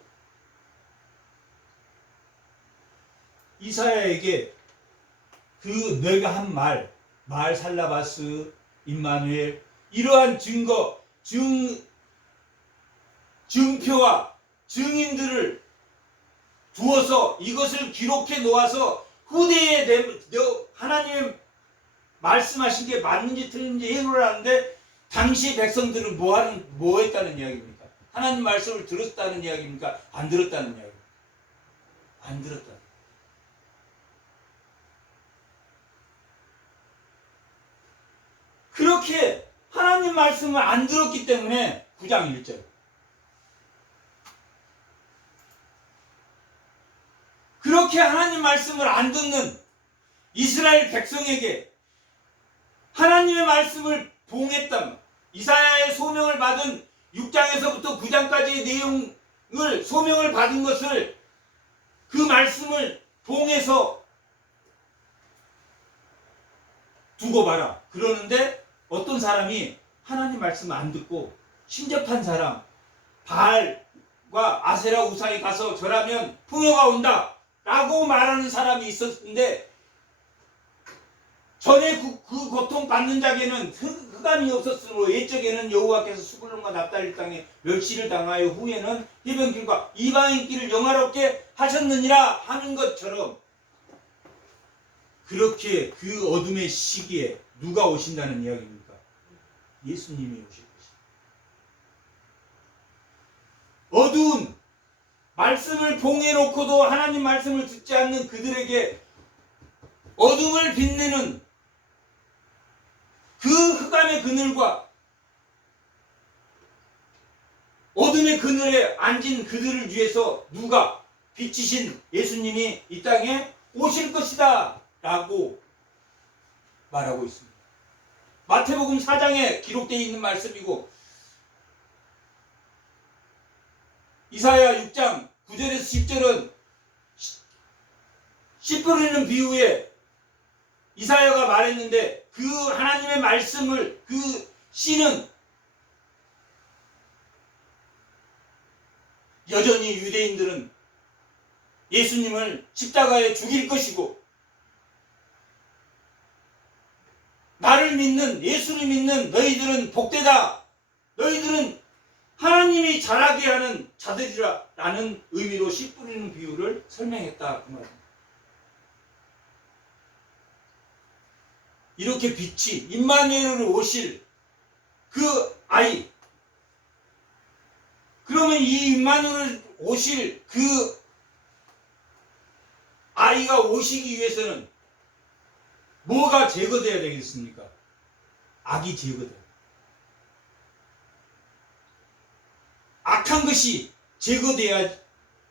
이사야에게 그 내가 한 말 살라바스, 임마누엘, 이러한 증거, 증표와 증인들을 두어서 이것을 기록해 놓아서 후대에 하나님의 말씀하신 게 맞는지 틀린지 해놓으라는데 당시 백성들은 뭐 했다는 이야기입니까? 하나님 말씀을 들었다는 이야기입니까? 안 들었다는 이야기입니까? 안 들었다. 그렇게 하나님 말씀을 안 들었기 때문에 9장 1절 그렇게 하나님 말씀을 안 듣는 이스라엘 백성에게 하나님의 말씀을 봉했단, 이사야의 소명을 받은 6장에서부터 9장까지의 내용을 소명을 받은 것을, 그 말씀을 봉해서 두고 봐라. 그러는데 어떤 사람이 하나님 말씀을 안 듣고 신접한 사람, 바알과 아세라 우상에 가서 절하면 풍요가 온다 라고 말하는 사람이 있었는데 전에 그 고통 받는 자에게는 흑암이 없었으므로 옛적에는 여호와께서 수불론과 납달리 땅에 멸시를 당하여 후에는 해변길과 이방인 길을 영화롭게 하셨느니라 하는 것처럼, 그렇게 그 어둠의 시기에 누가 오신다는 이야기입니까? 예수님이 오실 것입니다. 어두운 말씀을 봉해놓고도 하나님 말씀을 듣지 않는 그들에게 어둠을 빛내는 그 흑암의 그늘과 어둠의 그늘에 앉은 그들을 위해서 누가, 빛이신 예수님이 이 땅에 오실 것이다 라고 말하고 있습니다. 마태복음 4장에 기록되어 있는 말씀이고, 이사야 6장 9절에서 10절은 씨 뿌리는 비유에 이사야가 말했는데, 그 하나님의 말씀을, 그 씨는 여전히 유대인들은 예수님을 십자가에 죽일 것이고, 나를 믿는, 예수를 믿는 너희들은 복되다, 너희들은 하나님이 자라게 하는 자들이라 라는 의미로 씨 뿌리는 비유를 설명했다 그 말입니다. 이렇게 빛이 임마누엘으로 오실 그 아이, 그러면 이 임마누엘 오실 그 아이가 오시기 위해서는 뭐가 제거되어야 되겠습니까? 악이 제거돼요. 악한 것이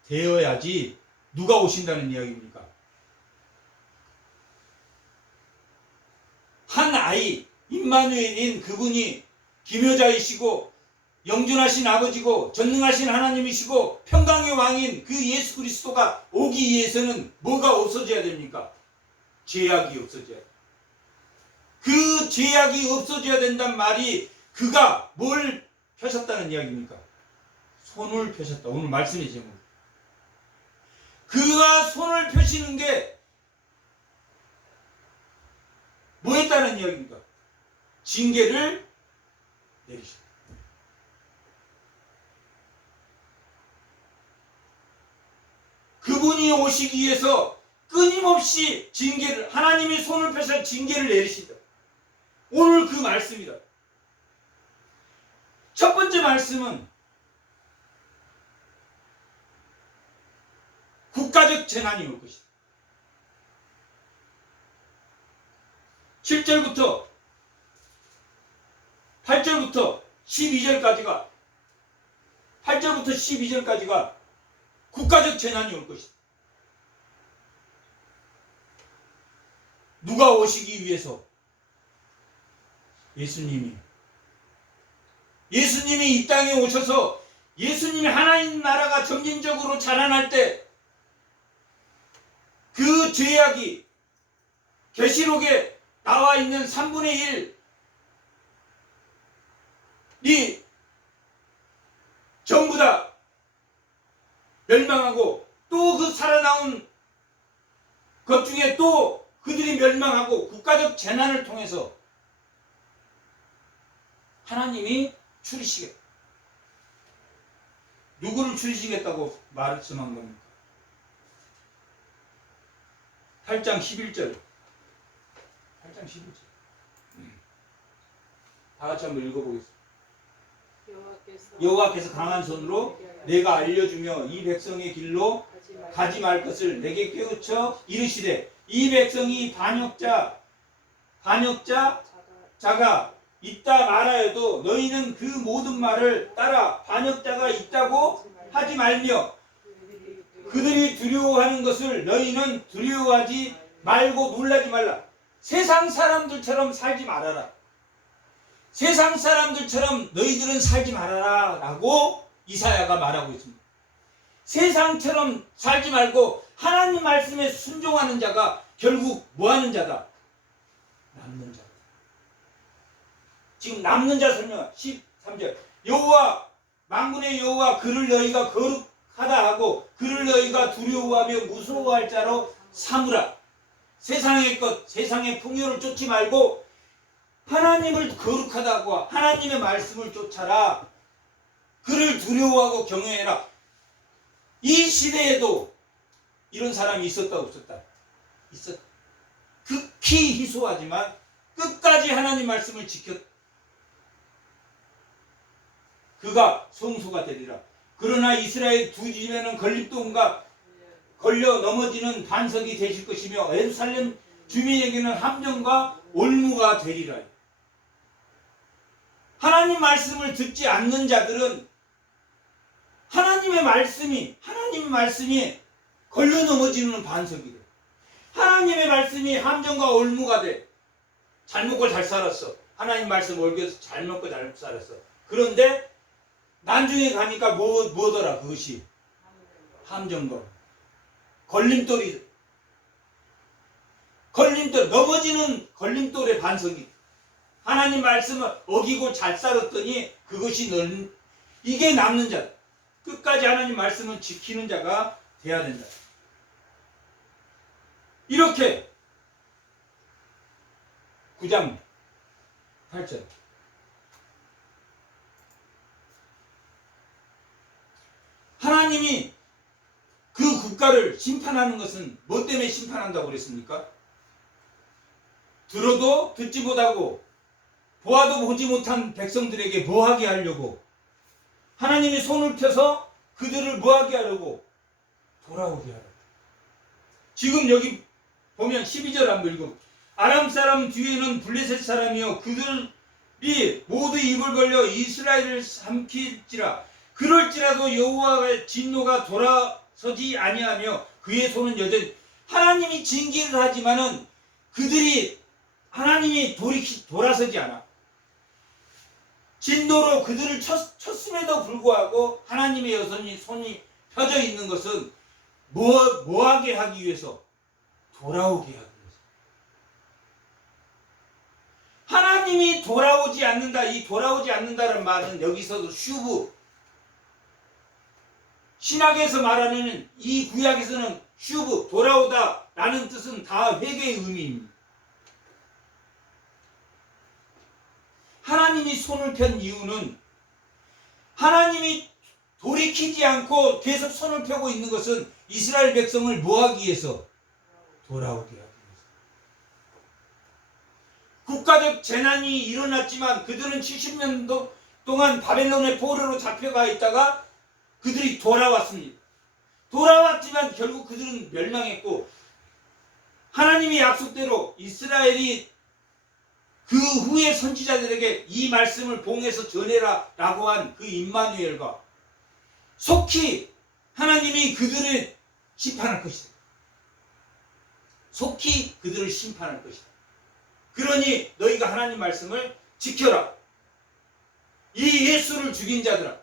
제거되어야지 누가 오신다는 이야기입니까? 한 아이, 임마누엘인 그분이 기묘자이시고 영존하신 아버지고 전능하신 하나님이시고 평강의 왕인 그 예수 그리스도가 오기 위해서는 뭐가 없어져야 됩니까? 죄악이 없어져야 돼요. 그 죄악이 없어져야 된단 말이, 그가 뭘 펴셨다는 이야기입니까? 손을 펴셨다. 오늘 말씀의 제목. 그가 손을 펴시는 게 뭐 했다는 이야기입니까? 징계를 내리셨다. 그분이 오시기 위해서 끊임없이 징계를, 하나님이 손을 펴서 징계를 내리시다. 오늘 그 말씀이다. 첫 번째 말씀은 국가적 재난이 올 것이다. 7절부터 8절부터 12절까지가 8절부터 12절까지가 국가적 재난이 올 것이다. 누가 오시기 위해서? 예수님이 이 땅에 오셔서 예수님이 하나님 나라가 점진적으로 자라날 때 그 죄악이 계시록에 나와 있는 3분의 1이 전부 다 멸망하고, 또 그 살아나온 것 중에 또 그들이 멸망하고 국가적 재난을 통해서 하나님이 추리시겠다. 누구를 추리시겠다고 말씀한 겁니까? 8장 11절. 8장 11절. 다 같이 한번 읽어보겠습니다. 여호와께서 강한 손으로 내가 알려주며 이 백성의 길로 가지 말 것을 내게 깨우쳐 이르시되, 이 백성이 반역자가 있다 말하여도 너희는 그 모든 말을 따라 반역자가 있다고 하지 말며, 그들이 두려워하는 것을 너희는 두려워하지 말고 놀라지 말라. 세상 사람들처럼 살지 말아라. 세상 사람들처럼 너희들은 살지 말아라 라고 이사야가 말하고 있습니다. 세상처럼 살지 말고 하나님 말씀에 순종하는 자가 결국 뭐하는 자다? 남는 자다. 지금 남는 자 설명 13절. 여호와 만군의 여호와 그를 너희가 거룩하다 하고 그를 너희가 두려워하며 무서워할 자로 삼으라. 세상의 것, 세상의 풍요를 쫓지 말고 하나님을 거룩하다고 하나님의 말씀을 쫓아라. 그를 두려워하고 경외해라. 이 시대에도 이런 사람이 있었다 없었다? 있었다. 극히 희소하지만 끝까지 하나님 말씀을 지켰다. 그가 성소가 되리라. 그러나 이스라엘 두 집에는 걸림돌과 걸려 넘어지는 반석이 되실 것이며 예루살렘 주민에게는 함정과 올무가 되리라. 하나님 말씀을 듣지 않는 자들은 하나님의 말씀이 걸려 넘어지는 반석이 돼. 하나님의 말씀이 함정과 올무가 돼. 잘 먹고 잘 살았어. 하나님 말씀 옳겨서 잘 먹고 잘 살았어. 그런데 나중에 가니까 뭐더라 그것이? 함정과 걸림돌이. 걸림돌, 넘어지는 걸림돌의 반석이. 하나님 말씀을 어기고 잘 살았더니 그것이 이게 남는 자. 끝까지 하나님 말씀을 지키는 자가 돼야 된다. 이렇게 9장 8절. 하나님이 그 국가를 심판하는 것은 뭐 때문에 심판한다고 그랬습니까? 들어도 듣지 못하고 보아도 보지 못한 백성들에게 뭐하게 하려고? 하나님이 손을 펴서 그들을 뭐하게 하려고? 돌아오게 하려고. 지금 여기 보면 12절 한번 읽어. 아람 사람 뒤에는 블레셋 사람이요 그들이 모두 입을 벌려 이스라엘을 삼킬지라. 그럴지라도 여호와의 진노가 돌아서지 아니하며 그의 손은 여전히. 하나님이 징계를 하지만은 그들이 하나님이 돌아서지 않아. 진노로 그들을 쳤음에도 불구하고 하나님의 여전히 손이 펴져 있는 것은 뭐하게 하기 위해서? 돌아오게 하기 위해서. 하나님이 돌아오지 않는다. 이 돌아오지 않는다는 말은 여기서도 슈브, 신학에서 말하는 이 구약에서는 슈브, 돌아오다 라는 뜻은 다 회개의 의미입니다. 하나님이 손을 편 이유는 하나님이 돌이키지 않고 계속 손을 펴고 있는 것은 이스라엘 백성을 뭐하기 위해서? 돌아오게 하기 위해서. 국가적 재난이 일어났지만 그들은 70년 동안 바벨론의 포로로 잡혀가 있다가 그들이 돌아왔습니다. 돌아왔지만 결국 그들은 멸망했고 하나님의 약속대로 이스라엘이 그 후에 선지자들에게 이 말씀을 봉해서 전해라 라고 한 그 임마누엘과 속히 하나님이 그들을 심판할 것이다. 속히 그들을 심판할 것이다. 그러니 너희가 하나님 말씀을 지켜라. 이 예수를 죽인 자들아.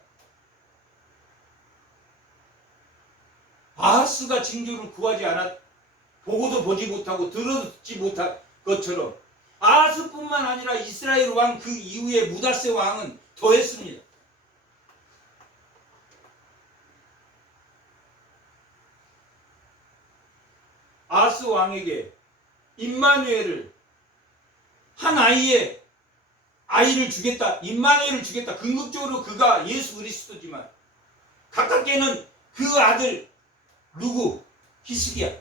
아하스가 징조를 구하지 않았, 보고도 보지 못하고 들어도 듣지 못한 것처럼 아하스뿐만 아니라 이스라엘 왕 그 이후에 무다세 왕은 더했습니다. 아하스 왕에게 임마누엘을 한 아이를 주겠다. 임마누엘을 주겠다. 궁극적으로 그가 예수 그리스도지만 가깝게는 그 아들 누구? 히스기야.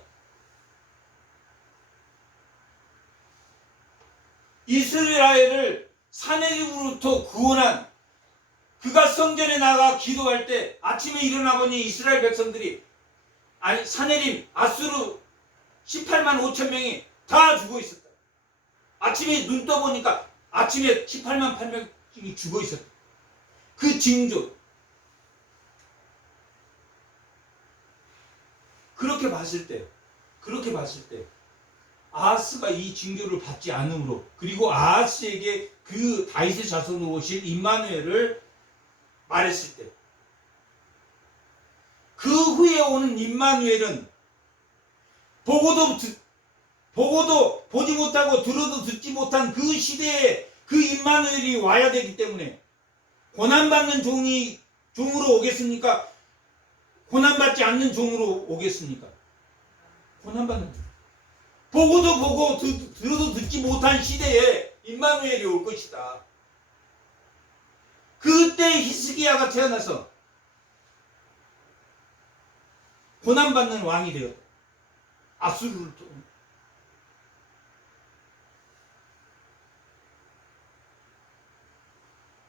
이스라엘을 사내립으로부터 구원한 그가 성전에 나가 기도할 때 아침에 일어나 보니 이스라엘 백성들이 사내립 아수르 18만 5천 명이 다 죽어 있었다. 아침에 눈 떠보니까 아침에 18만 8명이 죽어 있었다. 그 징조. 그렇게 봤을 때 아하스가 이 징조를 받지 않으므로 그리고 아하스에게 그 다윗의 자손으로 오실 임마누엘을 말했을 때 그 후에 오는 임마누엘은 보고도 보지 못하고 들어도 듣지 못한 그 시대에 그 임마누엘이 와야 되기 때문에 고난받는 종으로 오겠습니까? 고난받지 않는 종으로 오겠습니까? 고난받는 종. 보고도 보고 들어도 듣지 못한 시대에 임마누엘이 올 것이다. 그때 히스기야가 태어나서 고난받는 왕이 되었다. 아수르를 또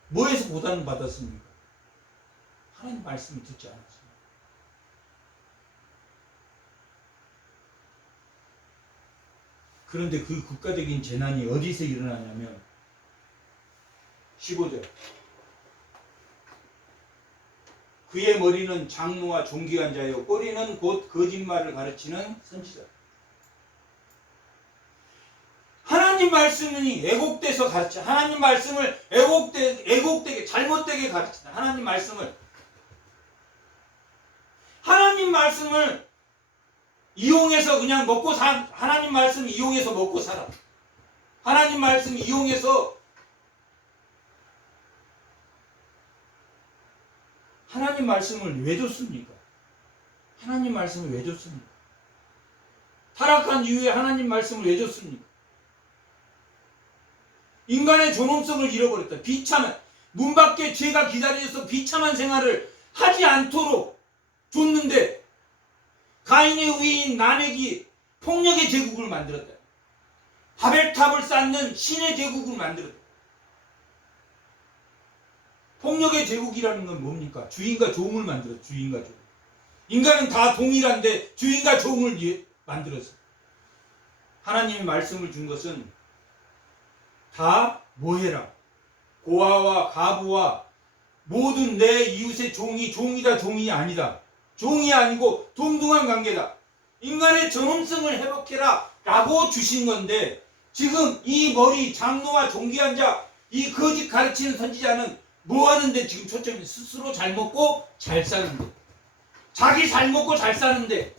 뭐에서 고난을 받았습니까? 하나님 말씀을 듣지 않았습니다. 그런데 그 국가적인 재난이 어디서 일어나냐면 15절 그의 머리는 장로와 존귀한 자요 꼬리는 곧 거짓말을 가르치는 선지자. 하나님 말씀이 왜곡돼서 가르쳐 하나님 말씀을 왜곡되게 잘못되게 가르친다. 하나님 말씀을 이용해서 그냥 먹고 하나님 말씀 이용해서 먹고 살아. 하나님 말씀 이용해서 하나님 말씀을 왜 줬습니까? 하나님 말씀을 왜 줬습니까? 타락한 이후에 하나님 말씀을 왜 줬습니까? 인간의 존엄성을 잃어버렸다. 비참한 문 밖에 죄가 기다려서 비참한 생활을 하지 않도록 줬는데 가인의 위인 나멕이 폭력의 제국을 만들었다. 바벨탑을 쌓는 신의 제국을 만들었다. 폭력의 제국이라는 건 뭡니까? 주인과 종을 만들었다. 주인과 종. 인간은 다 동일한데 주인과 종을 만들었어. 하나님의 말씀을 준 것은 다 뭐해라. 고아와 가부와 모든 내 이웃의 종이다 종이 아니다. 종이 아니고 동등한 관계다. 인간의 존엄성을 회복해라 라고 주신 건데 지금 이 머리 장로와 존귀한 자 이 거짓 가르치는 선지자는 뭐 하는데 지금 초점이 스스로 잘 먹고 잘 사는데 자기 잘 먹고 잘 사는데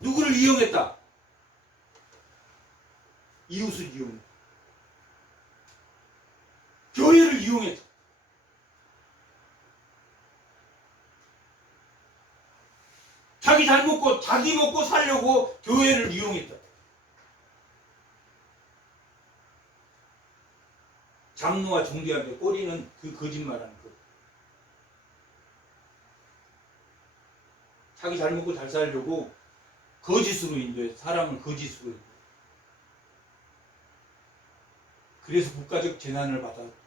누구를 이용했다? 이웃을 이용했다. 교회를 이용했다. 자기 먹고 살려고 교회를 이용했다. 장로와 종교한테 꼬리는 그 거짓말하는 거. 자기 잘 먹고 잘 살려고 거짓으로 인도해. 사람을 거짓으로 인도해. 그래서 국가적 재난을 받았다.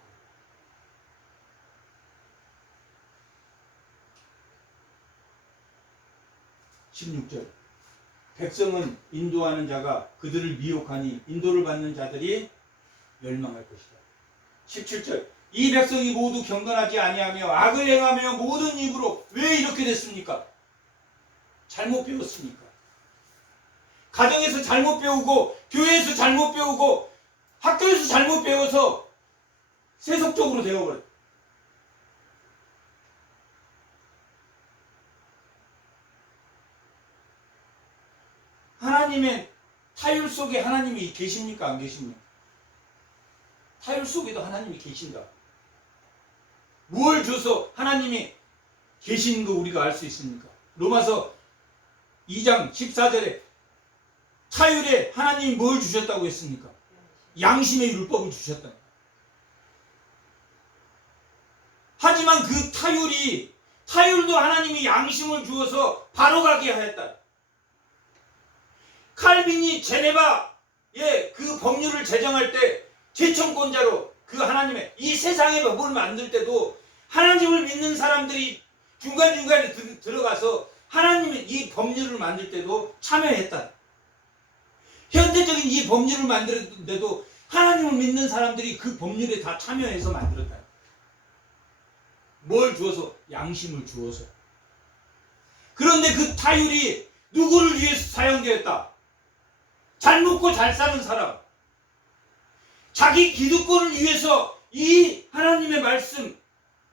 16절 백성은 인도하는 자가 그들을 미혹하니 인도를 받는 자들이 멸망할 것이다. 17절 이 백성이 모두 경건하지 아니하며 악을 행하며 모든 입으로 왜 이렇게 됐습니까? 잘못 배웠으니까. 가정에서 잘못 배우고 교회에서 잘못 배우고 학교에서 잘못 배워서 세속적으로 되어버렸다. 하나님의 타율 속에 하나님이 계십니까? 안 계십니까? 타율 속에도 하나님이 계신다. 무엇을 줘서 하나님이 계시는 거 우리가 알 수 있습니까? 로마서 2장 14절에 타율에 하나님이 뭘 주셨다고 했습니까? 양심의 율법을 주셨다. 하지만 그 타율도 하나님이 양심을 주어서 바로 가게 하였다. 칼빈이 제네바의 그 법률을 제정할 때 제청권자로 그 하나님의 이 세상의 법을 만들 때도 하나님을 믿는 사람들이 중간중간에 들어가서 하나님의 이 법률을 만들 때도 참여했다. 현대적인 이 법률을 만드는데도 하나님을 믿는 사람들이 그 법률에 다 참여해서 만들었다. 뭘 주어서? 양심을 주어서. 그런데 그 타율이 누구를 위해서 사용되었다? 잘 먹고 잘 사는 사람, 자기 기득권을 위해서 이 하나님의 말씀,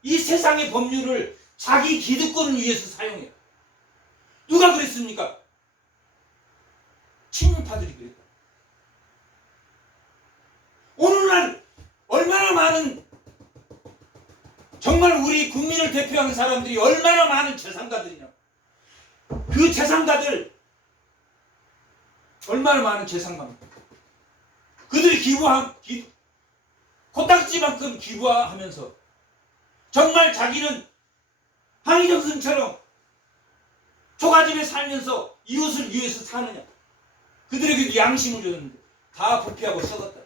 이 세상의 법률을 자기 기득권을 위해서 사용해요. 누가 그랬습니까? 친일파들이 그랬다. 오늘날 얼마나 많은 정말 우리 국민을 대표하는 사람들이 얼마나 많은 재상가들이냐. 그 재상가들 얼마나 많은 재산가입니까? 그들이 코딱지만큼 기부하면서 정말 자기는 황희정승처럼 초가집에 살면서 이웃을 위해서 사느냐? 그들에게 양심을 줬는데 다 부패하고 썩었다.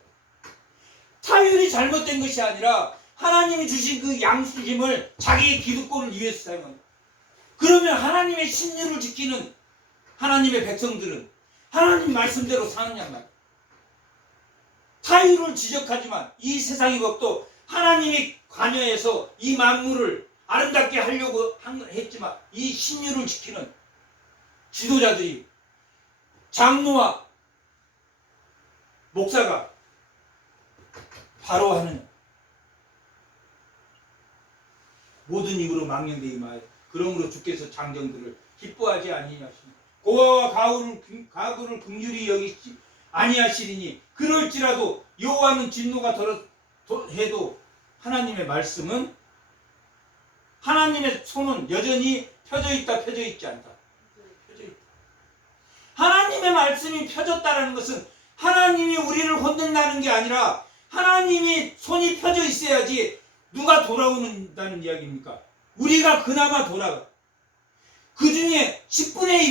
타율이 잘못된 것이 아니라 하나님이 주신 그 양심을 자기의 기득권을 위해서 사용합니다. 그러면 하나님의 신유를 지키는 하나님의 백성들은 하나님 말씀대로 사느냐 말이야. 타율을 지적하지만 이 세상의 법도 하나님이 관여해서 이 만물을 아름답게 하려고 했지만 이 신유를 지키는 지도자들이 장로와 목사가 바로 하느냐. 모든 입으로 망령되이 말하여 그러므로 주께서 장정들을 기뻐하지 아니하시니 고아와 가구를 긍휼히 여기지 아니하시리니 그럴지라도 여호와는 진노가 해도 하나님의 말씀은 하나님의 손은 여전히 펴져 있다 펴져 있지 않다. 펴져 있다. 하나님의 말씀이 펴졌다라는 것은 하나님이 우리를 혼낸다는 게 아니라 하나님이 손이 펴져 있어야지 누가 돌아오는다는 이야기입니까? 우리가 그나마 돌아가. 그 중에 10분의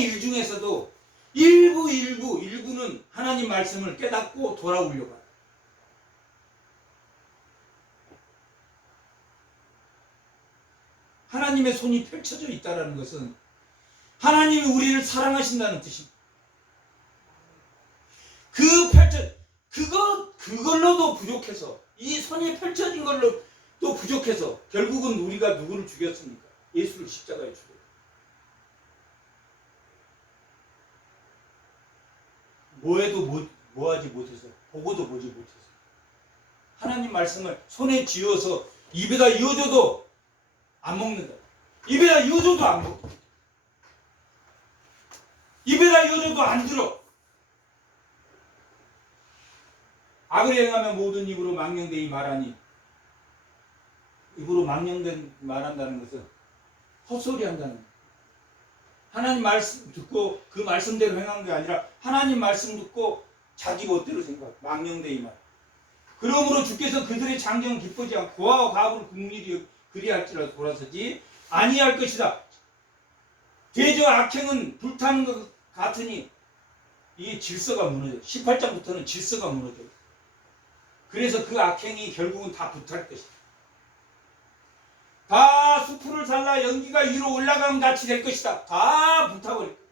1 중에서도 일부는 하나님 말씀을 깨닫고 돌아오려고 합니다. 하나님의 손이 펼쳐져 있다는 것은 하나님이 우리를 사랑하신다는 뜻입니다. 그걸로도 부족해서 이 손이 펼쳐진 걸로도 부족해서 결국은 우리가 누구를 죽였습니까? 예수를 십자가에 죽였습니다. 뭐하지 못해서 보고도 보지 못해서 하나님 말씀을 손에 쥐어서 입에다 이어줘도 안 먹는다. 입에다 이어줘도 안 먹어. 입에다 이어줘도 안 들어. 악을 행하면 모든 입으로 망령되이 말하니 입으로 망령된 말한다는 것은 헛소리 한다는 거예요. 하나님 말씀 듣고 그 말씀대로 행한 게 아니라 하나님 말씀 듣고 자기 멋대로 생각, 망령되이 말. 그러므로 주께서 그들의 장정을 기쁘지 않고 고아와 가부를 긍휼히 그리할지라도 돌아서지 아니할 것이다. 대저 악행은 불타는 것 같으니 이 질서가 무너져. 18장부터는 질서가 무너져. 그래서 그 악행이 결국은 다 불탈 것이다. 다 수풀을 잘라 연기가 위로 올라가면 같이 될 것이다. 다 불타버릴 거야.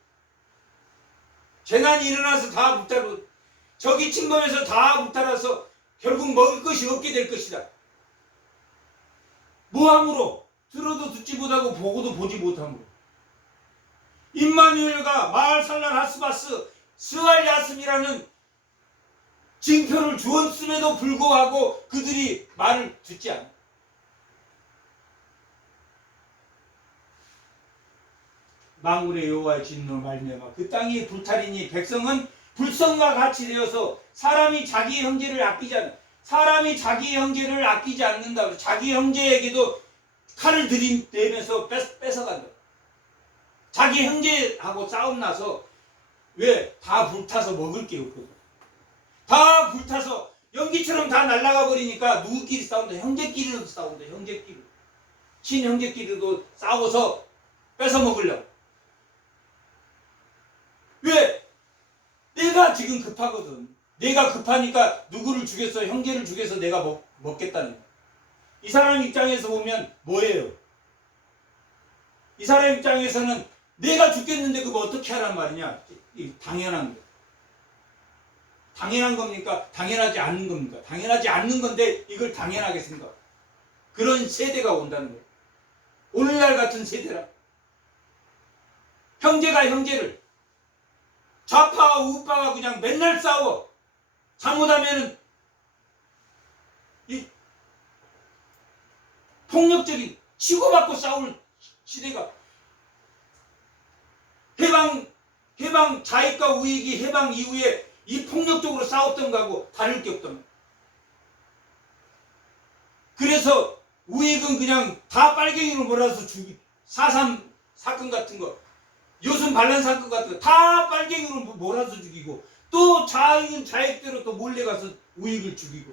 재난이 일어나서 다 불타버려. 적이 침범해서 다 불타라서 결국 먹을 것이 없게 될 것이다. 무함으로 들어도 듣지 못하고 보고도 보지 못함으로 임마누엘과 마을살랄 하스바스 스알 야스미라는 징표를 주었음에도 불구하고 그들이 말을 듣지 않아. 만군의 여호와의 진노로 말미암아 그 땅이 불탈이니 백성은 불성과 같이 되어서 사람이 자기 형제를 아끼지 않는다. 사람이 자기 형제를 아끼지 않는다. 자기 형제에게도 칼을 들이대면서 뺏어간다. 자기 형제하고 싸움 나서 왜? 다 불타서 먹을 게 없거든. 다 불타서 연기처럼 다 날아가 버리니까 누구끼리 싸운다. 형제끼리도 싸운다. 형제끼리. 친형제끼리도 싸워서 뺏어 먹으려고. 왜? 내가 지금 급하거든. 내가 급하니까 누구를 죽여서 형제를 죽여서 내가 먹겠다는 거야. 이 사람 입장에서 보면 뭐예요? 이 사람 입장에서는 내가 죽겠는데 그거 어떻게 하란 말이냐? 당연한 거. 당연한 겁니까? 당연하지 않는 겁니까? 당연하지 않는 건데 이걸 당연하게 생각. 그런 세대가 온다는 거예요. 오늘날 같은 세대라. 형제가 형제를 좌파와 우파가 그냥 맨날 싸워. 잘못하면은 이 폭력적인 치고받고 싸울 시대가 해방 자익과 우익이 해방 이후에 이 폭력적으로 싸웠던 거하고 다를 게 없단 말이야. 그래서 우익은 그냥 다 빨갱이로 몰아서 4.3 사건 같은 거 요즘 반란 사건 같은 거 다 빨갱이로 몰아서 죽이고 또 자익은 자익대로 또 몰래 가서 우익을 죽이고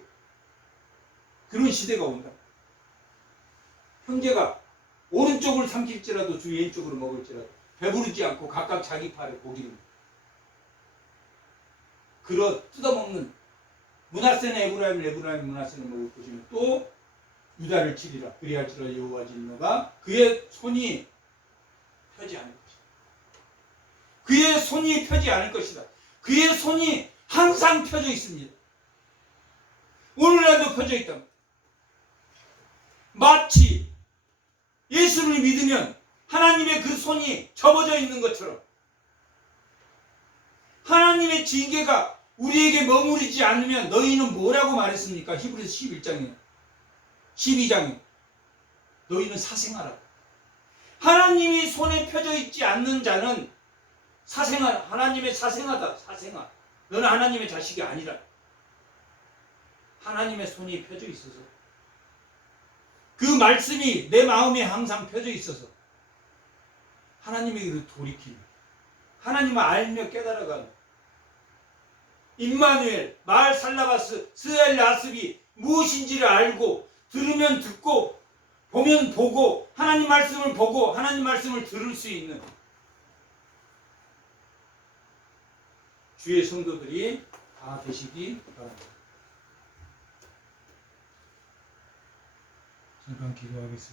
그런 시대가 온다. 형제가 오른쪽을 삼킬지라도 주 왼쪽으로 먹을지라도 배부르지 않고 각각 자기 팔에 고기를 뜯어먹는 므낫세는 에브라임 므낫세는 먹을 것이며 또 유다를 치리라. 그리할지라 여호와 진노가 그의 손이 펴지 않을 것이다. 그의 손이 펴지 않을 것이다. 그의 손이 항상 펴져 있습니다. 오늘날도 펴져 있다. 마치 예수를 믿으면 하나님의 그 손이 접어져 있는 것처럼 하나님의 징계가 우리에게 머무르지 않으면 너희는 뭐라고 말했습니까? 히브리서 11장에 12장에 너희는 사생하라. 하나님이 손에 펴져 있지 않는 자는 하나님의 사생하다. 사생아. 너는 하나님의 자식이 아니라. 하나님의 손이 펴져 있어서 그 말씀이 내 마음에 항상 펴져 있어서 하나님에게로 돌이키는 하나님을 알며 깨달아가는 임마누엘, 마을 살라바스, 스엘 라스비 무엇인지를 알고 들으면 듣고 보면 보고 하나님 말씀을 보고 하나님 말씀을 들을 수 있는 주의 성도들이 다 되시기 바랍니다. 잠깐 기도하겠습니다.